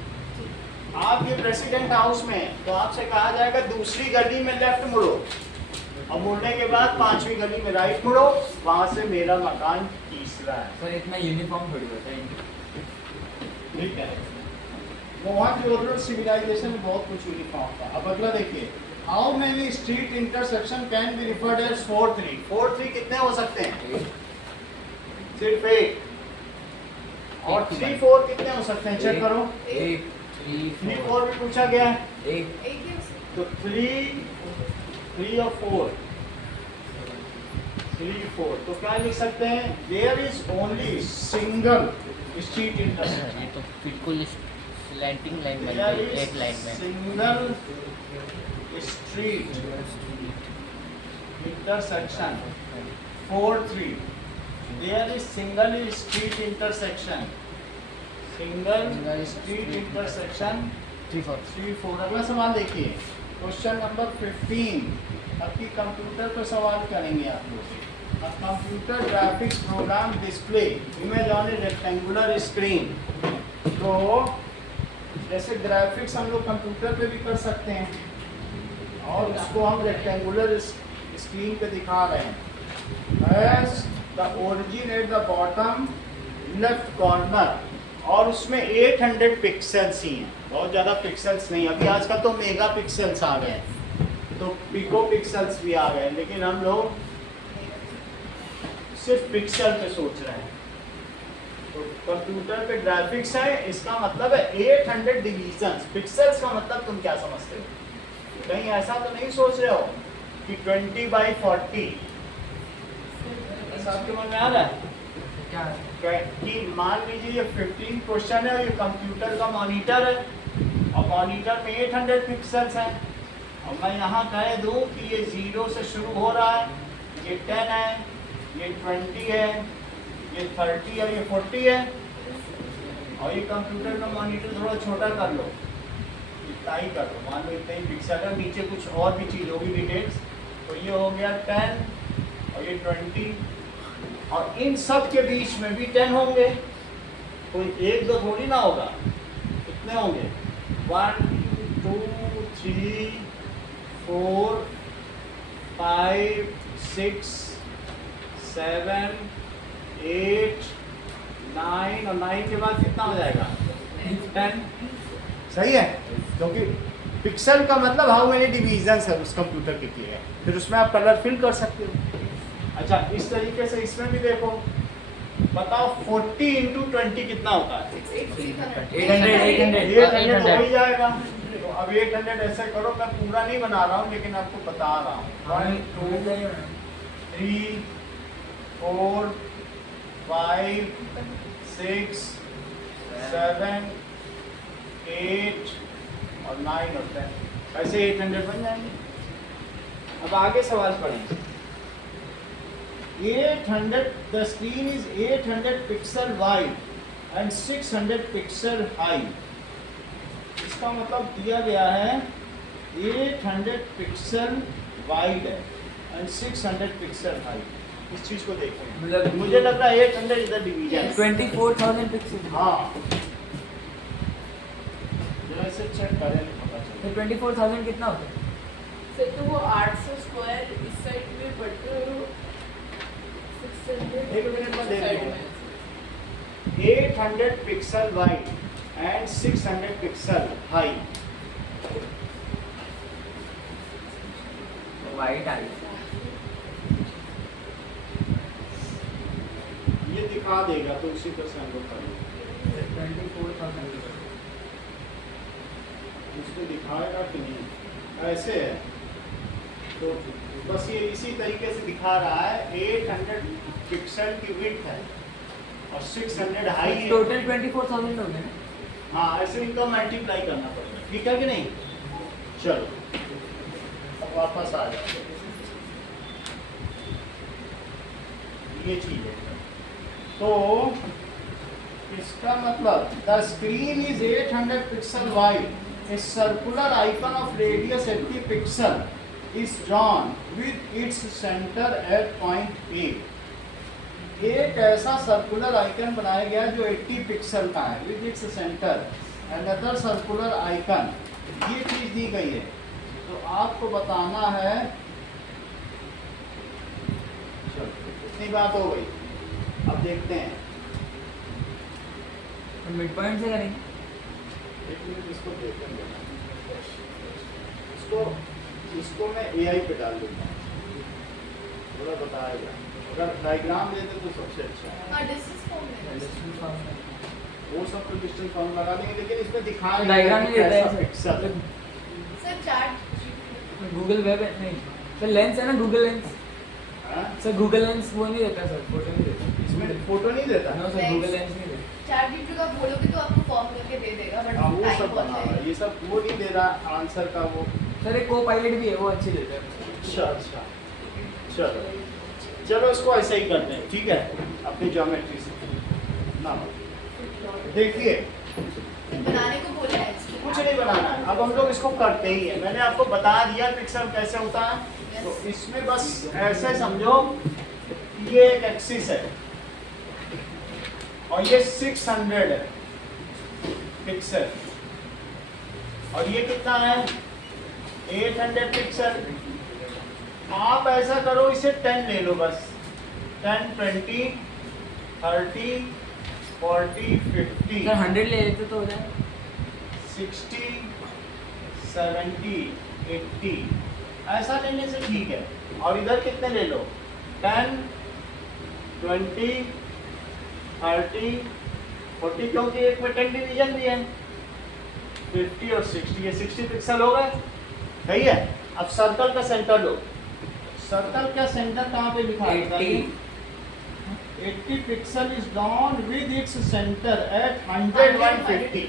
आप ये प्रेसिडेंट हाउस में, तो आपसे कहा जाएगा दूसरी गली में लेफ्ट मुड़ो, और मुड़ने के बाद 5वीं गली में राइट मुड़ो, वहां से मेरा मकान तीसरा है, सर इतना यूनिफॉर्म थोड़ी होता है। ठीक है? मोहनजोदड़ो सिविलाइजेशन में बहुत कुछ यूनिफॉर्म था। अब अगला देखिए, how many street intersection can be referred as 4 3। 4 3 कितने हो सकते हैं? सिर्फ एक। और 3 4 कितने हो सकते हैं, चेक करो। 1 3 3 4 4 भी पूछा गया है, 1 एक ही हो सकता तो 3 और 4 3 4, तो क्या लिख सकते हैं, there is only single street intersection, ये तो बिल्कुल स्लैंटिंग लाइन बन देयर गई इज एक लाइन में। Single street intersection 4 3, there is single street intersection, single street intersection 3 4 3 4। अगला सवाल देखिए, क्वेश्चन नंबर 15। आपकी कंप्यूटर पर सवाल करेंगे आप लोग। A computer graphics program display image on a rectangular screen। तो जैसे ग्राफिक्स हम लोग कंप्यूटर पे भी कर सकते हैं, और उसको हम रेक्टेंगुलर स्क्रीन पे दिखा रहे हैं। As the origin at the bottom left corner, और उसमें 800 पिक्सेल्स ही हैं, बहुत ज़्यादा पिक्सेल्स नहीं। अभी आजकल तो मेगा पिक्सेल्स आ गए हैं, तो पिको पिक्सेल्स भी आ गए हैं, लेकिन हम लोग सिर्फ पिक्सल पे सोच रहे हैं। तो कंप्यूटर पे ग्राफिक्स है, इसका मतलब है 800 डिवीजन्स। पिक्सेल्स का मतलब तुम क्या समझते हो? कहीं ऐसा तो नहीं सोच रहे हो कि 20 by 40 ऐसा आपके मन में आ रहा है क्या कि मान लीजिए ये 15 क्वेश्चन है और ये कंप्यूटर का मॉनिटर है और मॉनिटर में 800 पिक्सल्स हैं और मैं यहाँ कह दूँ कि ये 0 से शुरू हो रहा है, ये 10 है, ये 20 है, ये 30 है, ये 40 है और ये कंप्यूटर का मॉनिटर थोड़ा छोटा कर लो, इतना ही कर लो, मान लो इतना ही पिक्सल है, नीचे कुछ और भी चीज़ होगी डिटेल्स, तो ये हो गया 10 और ये 20 और इन सब के बीच में भी 10 होंगे, कोई एक दो थोड़ी ना होगा, कितने होंगे 1 2 3 4 5 6 7 8 9 और 9 के बाद कितना हो जाएगा 10। सही है, क्योंकि पिक्सल का मतलब हाउ मेनी डिवीजन है उस कंप्यूटर के किए हैं, फिर उसमें आप कलर फिल कर सकते हो। अच्छा इस तरीके से इसमें भी देखो, बताओ 40 इंटू 20 कितना होता है 800 हो ही जाएगा। तो अब 800 ऐसे करो, मैं पूरा नहीं बना रहा हूँ लेकिन आपको बता रहा हूँ 1 2 3 4 5 6 7 8 और 9 और 10 ऐसे 800 बन जाएंगे। अब आगे सवाल पढ़ेंगे। 800 the screen is 800 pixel wide and 600 pixel high। इसका मतलब दिया गया है 800 पिक्सल वाइड है एंड 600 पिक्सल हाई। इस चीज को देखें, मुझे लग रहा है 800 इधर डिवीजन 24,000 पिक्सल। हाँ जरा से चेक करें पता चले। तो 24,000 कितना होता है? सर तो वो 800 स्क्वायर इस साइड में बढ़ते हुए 600 एक मिनट में देख साइड लो। में 800 pixel wide and 600 pixel high. वाइट आई ये दिखा देगा तो उसी तरह से हम लोग करेंगे। 24,000 उसको दिखाएगा कि नहीं, ऐसे है तो बस ये इसी तरीके से दिखा रहा है। 800 पिक्सल की विड्थ है और 600 हाई है। टोटल 24,000 हो गए ना? हाँ ऐसे इनको मल्टीप्लाई करना पड़ेगा, ठीक है कि नहीं। चलो अब वापस आ जाओ, ये चीज है तो इसका मतलब the screen is 800 pixel wide, a circular icon of radius 80 pixel is drawn with its center at point A। एक ऐसा सर्कुलर आइकन बनाया गया जो 80 पिक्सल का है with its center another circular icon. ये चीज दी गई है तो आपको बताना है। चलो इतनी बात हो गई, अब देखते हैं। मिड पॉइंट से करेंगे। एक मिनट इसको देखते हैं, इसको मैं AI पे डाल देता हूँ, थोड़ा बताएगा। अगर डायग्राम दे दे तो सबसे अच्छा है। हाँ डिस्टेंस फॉर्म में वो सब तो डिस्टेंस फॉर्म लगा देंगे लेकिन इसमें दिखा रहे डायग्राम नहीं देता है pixel. Sir chart Google web है नहीं सर, लेंस है ना गूगल लेंस हाँ? सर, गूगल लेंस वो नहीं देता सर, फोटो नहीं देता इसमें फोटो नहीं देता नो सर, गूगल लेंस नहीं देता। चार्ट जीपीटी का बोलोगे तो आपको फॉर्म करके दे देगा बट हाँ वो टाइम सब बहुत बना हुआ है, है। ये सब वो नहीं दे रहा आंसर का वो। सर एक को पायलट भी है, वो अच्छी देता है। अच्छा अच्छा चलो चलो इसको ऐसे ही करते हैं, ठीक है अपनी ज्योमेट्री से ना। देखिए बनाने को बोला है इसको। कुछ नहीं बनाना है, अब हम लोग इसको करते ही है। मैंने आपको बता दिया पिक्सल कैसे होता है, तो इसमें बस ऐसे समझो ये एक एक्सिस है और ये 600 है पिक्सल और ये कितना है 800 पिक्सल। आप ऐसा करो इसे 10 ले लो बस, 10 20 30 40 50 सर 100 ले लेते तो हो जाए। 60 70 80 ऐसा लेने से ठीक है। और इधर कितने ले लो 10 20 30 40 क्योंकि एक में 10 डिवीजन भी है 50 और 60, ये 60 पिक्सल हो गए। सही है। अब सर्कल का सेंटर लो, सर्कल का सेंटर कहाँ पे लिखा है 80 80 pixel is drawn with its center at 100 150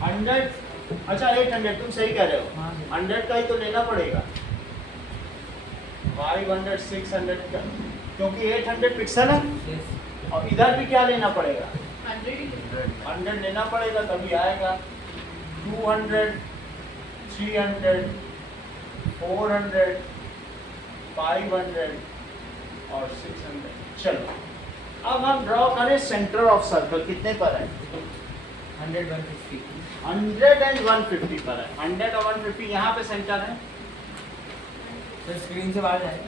100 अच्छा 800 तुम सही कह रहे हो हाँ। 100 का ही तो लेना पड़ेगा 500 600 का क्योंकि 800 पिक्सल है Yes. और इधर भी क्या लेना पड़ेगा 100 ही लेना। 100 लेना पड़ेगा तभी आएगा 200 300 400 500 और 600 चलो अब हम ड्रॉ करें सेंटर ऑफ सर्कल कितने पर है 100 150 100 एंड 150 पर है 100 और 150 यहाँ पे सेंटर है तो स्क्रीन से बाहर जाएगा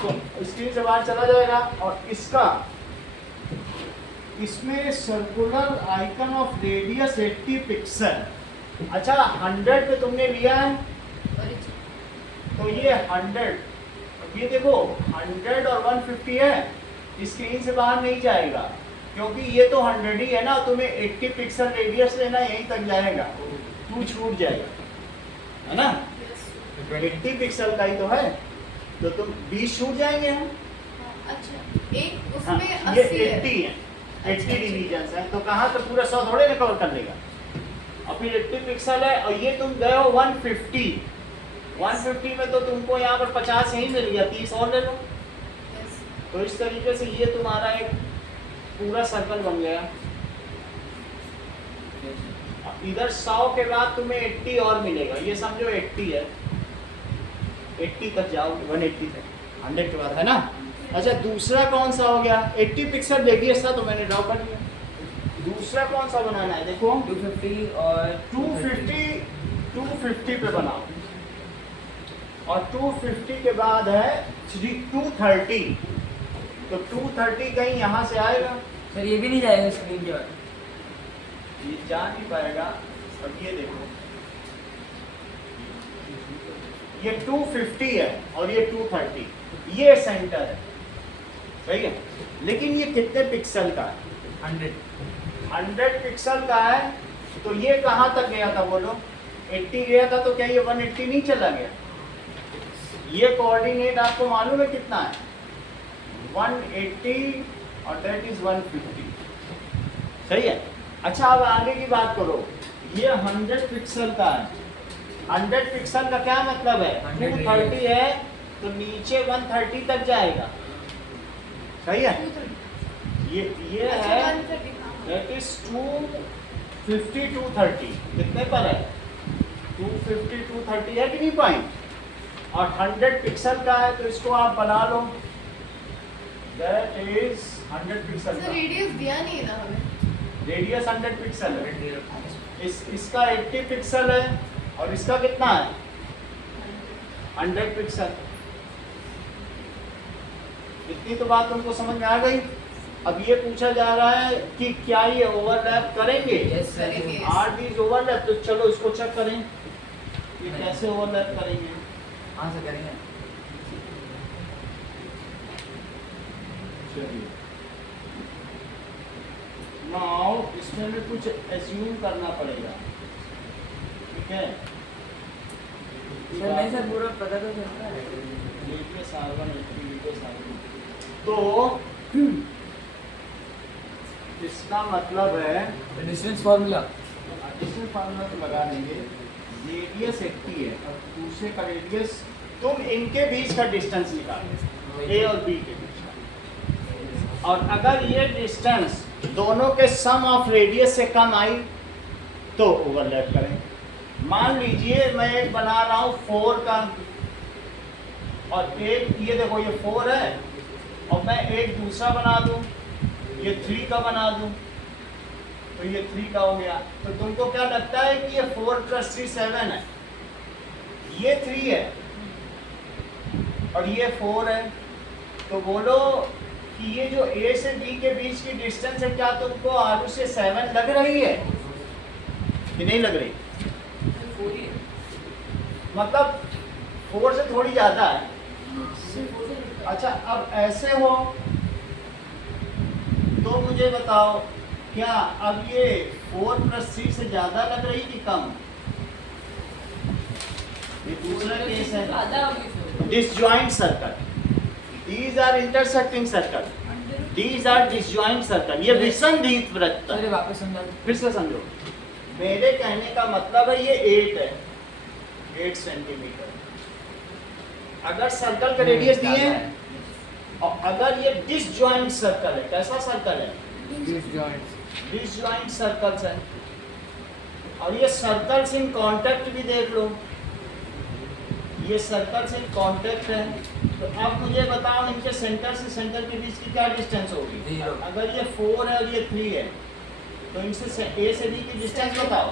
तो स्क्रीन से बाहर चला जाएगा और इसका इसमें circular icon of radius 80 pixel अच्छा 100 पे तुमने लिया है तो ये 100 ये देखो 100 और 150 है स्क्रीन से बाहर नहीं जाएगा क्योंकि ये तो 100 ही है ना तुम्हें 80 पिक्सल रेडियस लेना यहीं तक जाएगा तू छूट जाएगा है ना 80 पिक्सल का ही तो है तो तुम 20 छूट जाएंगे हम अच्छा एक हाँ, उसमें ये 80 है 80 है 80 डिवीजन है तो कहाँ तो पूरा 100 थोड़े ना कवर कर लेगा और फिर 80 पिक्सल है और ये तुम गए हो 150 में तो तुमको यहाँ पर 50 ही मिल गया 30 और ले लो Yes. तो इस तरीके से ये तुम्हारा एक पूरा सर्कल बन गया इधर 100 के बाद तुम्हें 80 और मिलेगा ये समझो 80 है 80 तक जाओ 180 तक 100 के बाद है ना अच्छा दूसरा कौन सा हो गया 80 पिक्सल रेडियस था तो मैंने ड्रॉ कर लिया दूसरा कौन सा बनाना है देखो 250 और 250 पे बनाओ और 250 के बाद है 230 तो 230 कहीं यहाँ से आएगा सर ये भी नहीं जाएगा स्क्रीन के बाद ये जा नहीं पाएगा अब ये देखो ये 250 है और ये 230 ये सेंटर है सही है लेकिन ये कितने पिक्सल का है 100 पिक्सल का है तो ये कहाँ तक गया था बोलो 80 गया था तो क्या ये 180 नहीं चला गया ये कोऑर्डिनेट आपको मालूम है कितना है 180 और दैट इज 150 सही है अच्छा अब आगे की बात करो ये 100 पिक्सल का है 100 पिक्सल का क्या मतलब है 100 230 है तो नीचे 130 तक जाएगा सही है ये है दैट इज 250 230 कितने पर है 250 230 है कि नहीं पॉइंट और 100 पिक्सल का है तो इसको आप बना लो दैट इज 100 पिक्सल सर का रेडियस दिया नहीं है ना हमें रेडियस 100 पिक्सल है इसका 80 पिक्सल है और इसका कितना है 100 पिक्सल इतनी तो बात तुमको समझ में आ गई अब ये पूछा जा रहा है कि क्या ये ओवरलैप करेंगे यस सर करेंगे। आर दीज ओवरलैप तो चलो इसको चेक करें ये कैसे ओवरलैप करेंगे हाँ सर करेंगे चलिए नाउ इसमें भी कुछ एज्यूम करना पड़ेगा ठीक है सर नहीं सर पूरा पता तो चलता है रेडियस R1 रेडियस R2 तो इसका मतलब है डिस्टेंस फार्मूला डिस्टेंस फार्मूला तो लगा देंगे रेडियस 80 है और दूसरे का रेडियस तुम इनके बीच का डिस्टेंस निकालो ए और बी के बीच का और अगर ये डिस्टेंस दोनों के सम ऑफ रेडियस से कम आई तो ओवरलैप करें मान लीजिए मैं एक बना रहा हूँ 4 का और एक ये देखो ये 4 है और मैं एक दूसरा बना दूँ ये 3 का बना दूँ तो ये 3 का हो गया तो तुमको क्या लगता है कि ये 4 + 3 7 है ये 3 है और ये 4 है तो बोलो कि ये जो A से B के बीच की डिस्टेंस है क्या तुमको R से 7 लग रही है कि नहीं लग रही मतलब 4 से थोड़ी ज़्यादा है अच्छा अब ऐसे हो तो मुझे बताओ क्या अब ये 4 + 3 से ज़्यादा लग रही कि कम ये दूसरा केस है disjoint circle These are intersecting circle. These are disjoint circle. ये विसंधित वृत्त सर ये है। वापस समझा दो। फिर से समझो, मेरे कहने का मतलब है ये 8 है, 8 सेंटीमीटर। अगर सर्कल का रेडियस दिए हैं और अगर ये डिसजॉइंट सर्कल है, कैसा सर्कल है? डिसजॉइंट सर्कल्स है। और ये सर्कल्स इन कांटेक्ट भी देख लो, ये सर्कल्स इन कांटेक्ट है। तो अब मुझे बताओ इनके सेंटर से सेंटर के बीच की क्या डिस्टेंस होगी? 0। अगर ये 4 है और ये 3 है तो इनसे ए से बी की डिस्टेंस बताओ।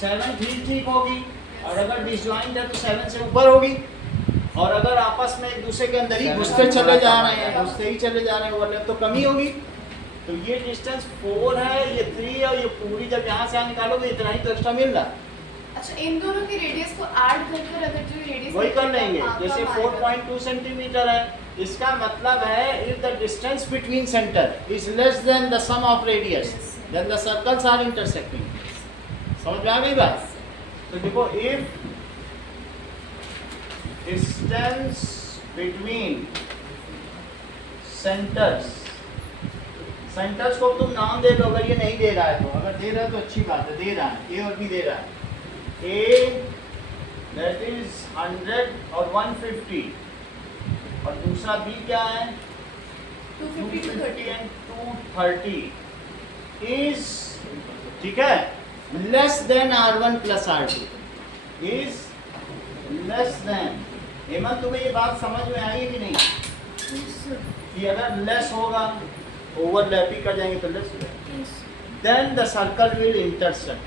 7 ठीक होगी। और अगर डिसजॉइंट है तो 7 से ऊपर होगी। और अगर आपस में एक दूसरे के अंदर ही घुसते चले जा रहे हैं, घुसते ही चले जा रहे हैं, ओवरलैप तो कमी होगी। तो ये डिस्टेंस 4 है, ये 3 है, और ये पूरी जब यहाँ से निकालोगे इतना ही तो एक्स्ट्रा मिल रहा है। अच्छा, इन दोनों की रेडियस को ऐड कर अगर जो रेडियस वही कर लेंगे। जैसे 4.2 सेंटीमीटर है, इसका मतलब है if the distance between centre is less than the sum of radius then the circles are intersecting. समझ में आ गई बात? तो देखो, if distance between centres, centres को तुम नाम दे दो अगर ये नहीं दे रहा है तो। अगर दे रहा है तो अच्छी बात है, दे रहा है, ए और बी दे रहा है। ए दैट इज 100 और 150, और दूसरा बी क्या है? 250 to 30 एंड 230 इज, ठीक है, less than R1 plus R2 is less then. Hemant, तुम्हें ये बात समझ में आई है कि नहीं कि अगर लेस होगा, ओवरलैपिंग कर जाएंगे तो लेस हो जाएगा, then the circle will intersect.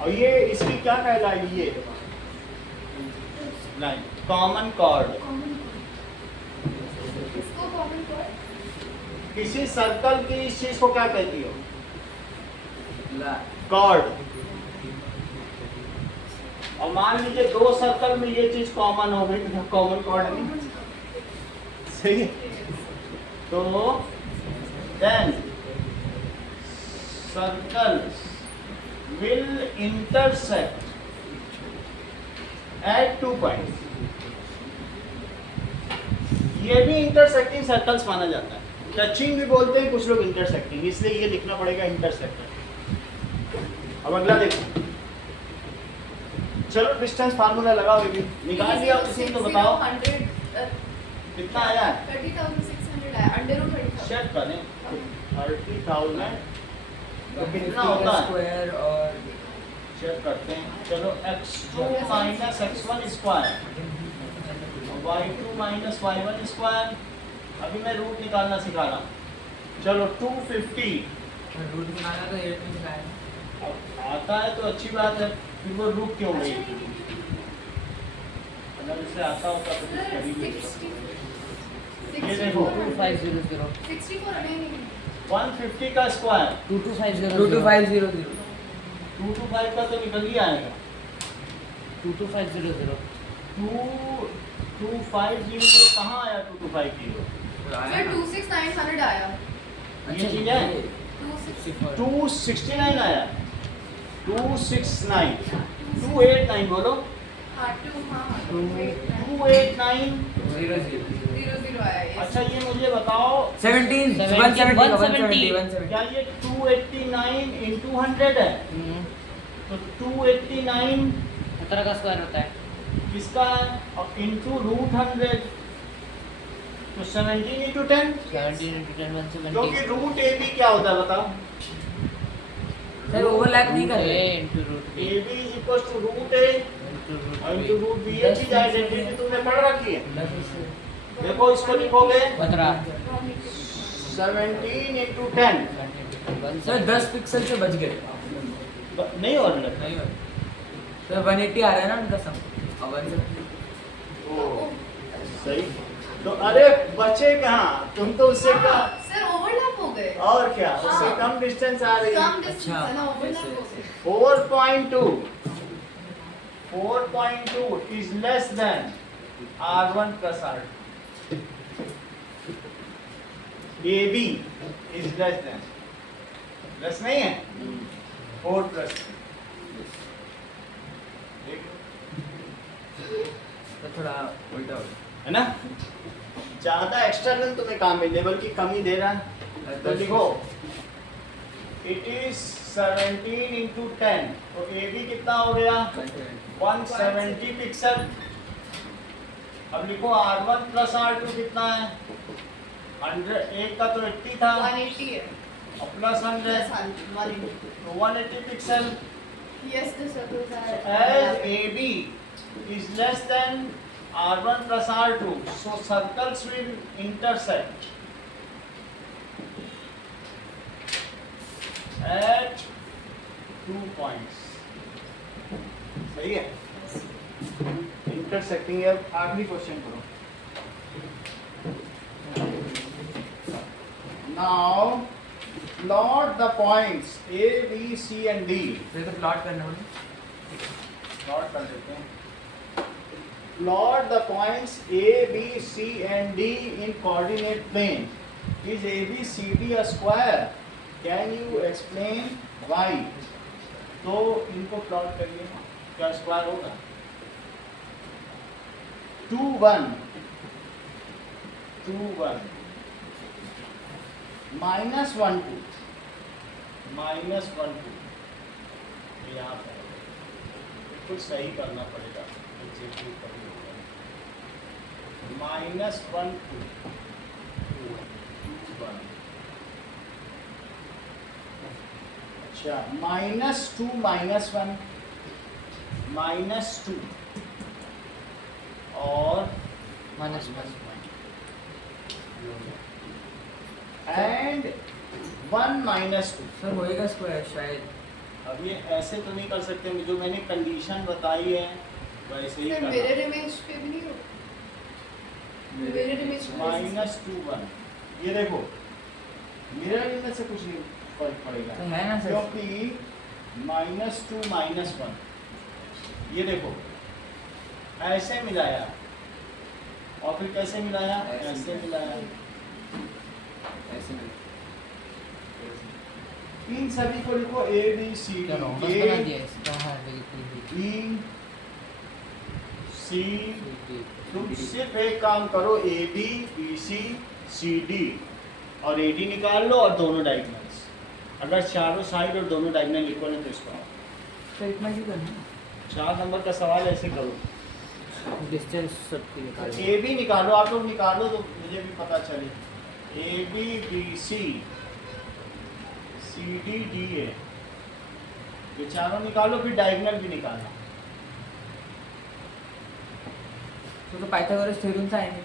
और ये इसकी क्या कहलाएगी? ये लाइन कॉमन कॉर्ड। इसको कॉमन कॉर्ड। किसी सर्कल की इस चीज को क्या कहती हो? ला कॉर्ड। और मान लीजिए 2 सर्कल में ये चीज कॉमन हो गई तो कॉमन कॉर्ड नहीं, सही है? तो then circles will intersect at 2 points. ये भी इंटरसेक्टिंग सर्कल्स माना जाता है। टचिंग भी बोलते हैं कुछ लोग इंटरसेक्टिंग, इसलिए ये लिखना पड़ेगा इंटरसेक्टर। अब अगला देखो, चलो डिस्टेंस फार्मूला लगाओ, ये भी निकाल लिया किसी ने तो बताओ 100 कितना आया है? 30,600 आया, अंडर रूट 30,000। चेक करें 30,000 तो कितना होता है? स्क्वायर और चेक करते हैं। चलो x2 minus x1 square, y2 minus y1 square. अभी मैं रूट निकालना सिखा रहा हूँ। चलो 250 रूट बनाना तो 8 में सिखाया। अब आता है तो अच्छी बात है, फिर वो रूट क्यों गई? अगर इसे आता होता तो कुछ कर ही नहीं सकता। ये देखो 2500 64 नहीं 150 का स्क्वायर 2250 22500 225 का तो निकल ही आएगा। 22500 2250 कहाँ आया? 2250 फिर 26900 आया। ये चीज है। 269 269 आया, 269 289 बोलो। हाँ 289 00 आया ये। अच्छा ये मुझे बताओ 17 170 क्या ये 289 into 100 है? तो 289 17 का स्क्वायर होता है। किसका है? और इंटू रूट 100 तो 17 into 10, 17 into 10 क्योंकि 170 रूट ए बी क्या होता है बताओ? सर ओवरलैप नहीं कर रहे। into root b a b equal to root a into root और b इंटू रूट बी। ये चीज आइडेंटिटी तुमने पढ़ रखी है। देखो इसको लिखोगे 15 17 into 10 सर 10 पिक्सल से बच गए। नहीं और लग नहीं हो सर 180 आ रहा है ना उनका सम और 170 सही। तो अरे बचे कहाँ? तुम तो उससे का सर ओवरलैप हो गए। और क्या, उससे हाँ। कम डिस्टेंस आ रही कम है। डिस्टेंस है ना, ओवरलैप हो गए। 4.2 is less than R1 plus R2. AB is less than, less नहीं है 4 plus 3 तो थोड़ा उल्टा हो गया। है ना? ज्यादा एक्सटर्नल तुम्हें काम मिले बल्कि कम ही दे रहा है। तो लिखो इट इज 17 into 10, तो ए बी कितना हो गया 170 पिक्सल। अब लिखो R1 प्लस R2 कितना है 100, एक का तो 80 था 180 है और प्लस 100 180 तो 180 pixel. yes the circles are As AB is less than R1 plus R2, so circles will intersect at 2 points. सही है? Intersecting है। आखिरी क्वेश्चन करो। Now plot the points A, B, C and D. फिर तो plot करना होगा। Plot कर देते हैं। Plot the points A, B, C and D in coordinate plane. Is ABCD a square? Can you explain why? तो इनको प्लॉट करिए, क्या स्क्वायर होगा? 2 1 2 1 -1 2 -1 2 यहाँ पर बिल्कुल सही करना पड़ेगा। एग्जीक्यूट करना होगा। -1 2 2 1 अच्छा -2 -1 -2 और -1 एंड 1 -2। सर होएगा स्क्वायर शायद। अब ये ऐसे तो नहीं कर सकते, जो मैंने कंडीशन बताई है वैसे ही सर करना। मिरर इमेज पे भी नहीं हो मिरर इमेज -2 1 ये देखो मिरर इमेज से कुछ नहीं फर्क पड़ेगा तो है ना सर। क्योंकि -2 -1 ये देखो ऐसे मिलाया और फिर कैसे मिलाया, ऐसे मिलाया। ऐसे में इन सभी को लिखो A B C D चलो बस बना दिया A इसका। हाँ बिल्कुल B C। तुम सिर्फ एक काम करो A B B C C D और A D निकाल लो और दोनों डायगोनल्स। अगर चारों साइड और दोनों डायगोनल इक्वल है तो इसको सर इतना ही करना। 4 नंबर का सवाल ऐसे करो। डिस्टेंस सबकी निकाल ए बी निकालो, आप लोग निकालो तो मुझे भी पता चले। A B B C C D D A ये चारों निकालो, फिर डायगोनल भी निकालना। तो पाइथागोरस थ्योरम से आएंगे।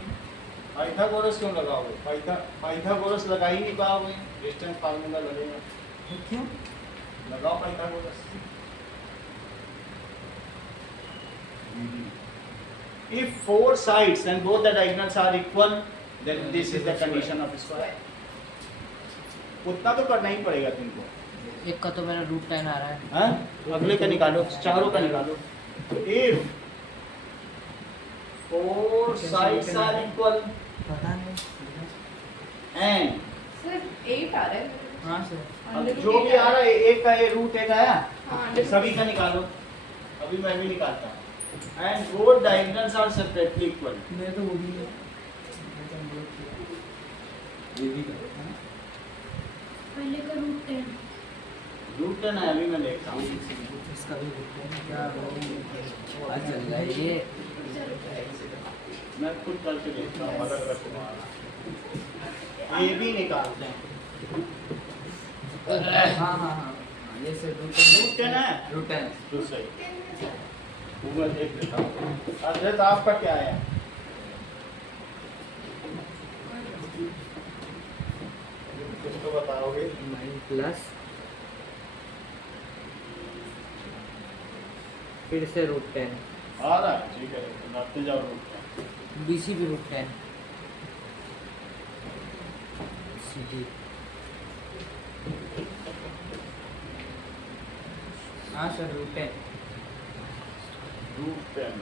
पाइथागोरस क्यों लगाओगे? पाइथागोरस लगा ही नहीं पाओगे, डिस्टेंस फार्मूला लगेगा। क्यों? लगाओ Pythagoras. If 4 sides and both the diagonals are equal, then this is the condition of square. उतना तो करना ही पड़ेगा तुमको। एक का तो मेरा √10 आ रहा है। हाँ? अगले का निकालो, चारों का निकालो। If 4 sides are equal पता नहीं। and सर 8 आ रहा है हाँ सर। अब जो भी आ रहा है एक का ये √8 आया, हाँ सभी का निकालो। अभी मैं भी निकालता हूँ। And both diagonals are separately equal. मेरे तो वो भी है। ये भी है। पहले का √10 √10 है, अभी मैं देखता हूँ। इसका भी क्या आज चल रहा है ये। मैं खुद करके देखता हूँ, अलग अलग तुम्हारा। ए बी निकालते हैं। हाँ हाँ हाँ ये सर √10 है? √10 तो सही। मैं देख लेता हूँ। अजय आपका क्या है? कुछ तो बताओगे? 9 फिर से √10 आ रहा है, ठीक है, तो रखते जाओ √10। BC भी √10 CD हाँ सर √10 √10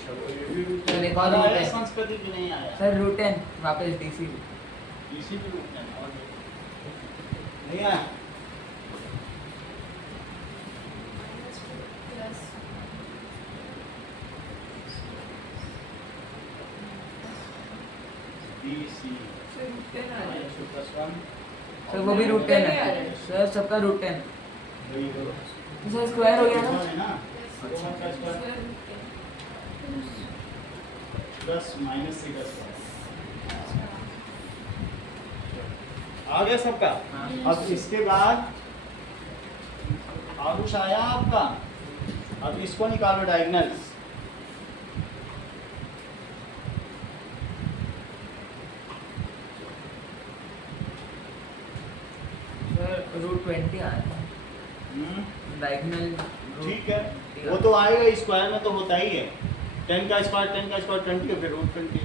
चलो ये भी सर, एक और √10 आया, √10 संस्कृति भी नहीं आया। सर √10 वापस DC इसी भी √10 और नहीं आया। रूट 10 आ minus two plus one sir वो भी रूट 10 है सर, सबका रूट 10। तो सर स्क्वायर हो गया ना? है ना रहा का स्क्वायर है। प्लस माइनस थ्री का स्क्वायर आ गया सबका। अब इसके बाद आगुश आया आपका। अब इसको निकालो डायगोनल्स। सर रूट 20 आया था डायगोनल। ठीक है, वो तो आएगा, स्क्वायर में तो होता ही है। 10 का स्क्वायर 10 का स्क्वायर 20 फिर रूट 20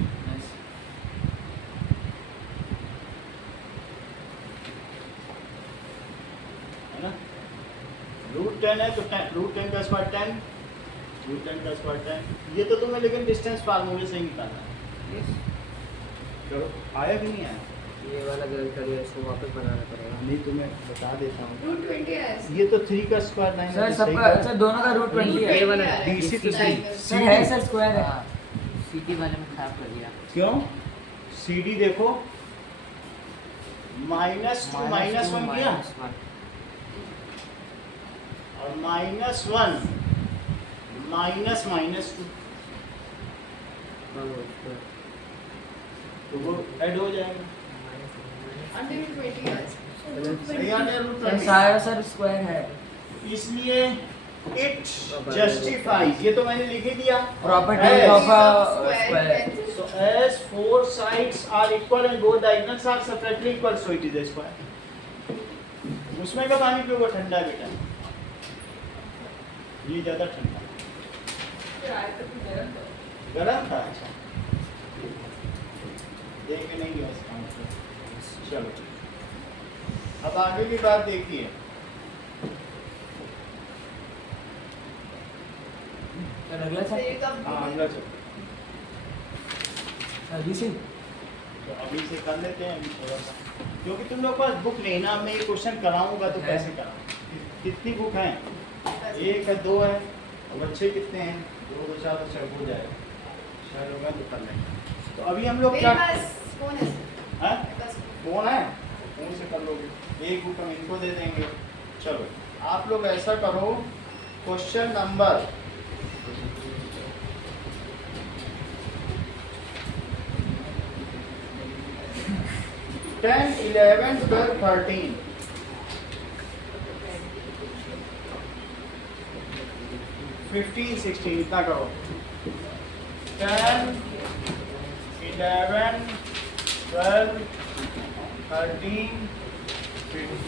है ना। रूट 10 है तो रूट 10 का स्क्वायर 10, रूट 10 का स्क्वायर 10। ये तो तुम्हें लेकिन डिस्टेंस फार्मूले से ही निकालना है। चलो आया कि नहीं आया? ये वाला गलत कर दिया, इसको वापस बनाना पड़ेगा। नहीं तुम्हें बता देता हूँ। रूट 20 है ये तो 3 का स्क्वायर 9 सर सबका, सर दोनों का रूट 20 है। ये वाला DC तो सर है सर स्क्वायर है। सिटी वाले में खराब कर दिया। क्यों? CD देखो माइनस टू माइनस वन किया और minus one minus minus two तो वो ऐड हो जाएगा। अंडर रूट 20 है। सही आ गया रूट सर 20। सारा सर स्क्वायर है। इसलिए इट जस्टिफाइज, ये तो मैंने लिख ही दिया। Property As- of a square. So as four sides are equal and both diagonals are separately equal, so it is a square. उसमें का पानी पियोगा, ठंडा है बेटा, ये ज्यादा ठंडा गरम था। अच्छा देख के नहीं गया इसका मतलब। चलो अब आगे की बात देखिए। सर अगला तो सर ये कब हाँ अगला चलो, अभी से तो अभी से कर लेते हैं अभी थोड़ा सा, क्योंकि तुम लोग पास बुक नहीं ना। मैं ये क्वेश्चन कराऊंगा तो है। कैसे कराऊंगा? कितनी बुक हैं? एक है, दो है, और बच्चे कितने हैं? दो दो चार तो छह हो जाएगा, छह लोग हैं तो कर लेंगे। तो अभी हम लोग मेरे क्या पास फोन है हैं? मेरे पास फोन है, फोन से कर लोगे। एक बुक हम इनको दे देंगे। चलो आप लोग ऐसा करो, क्वेश्चन नंबर 10, 11, 12, 13 15, 16 इतना करो। 10, 11, 12, 13, 15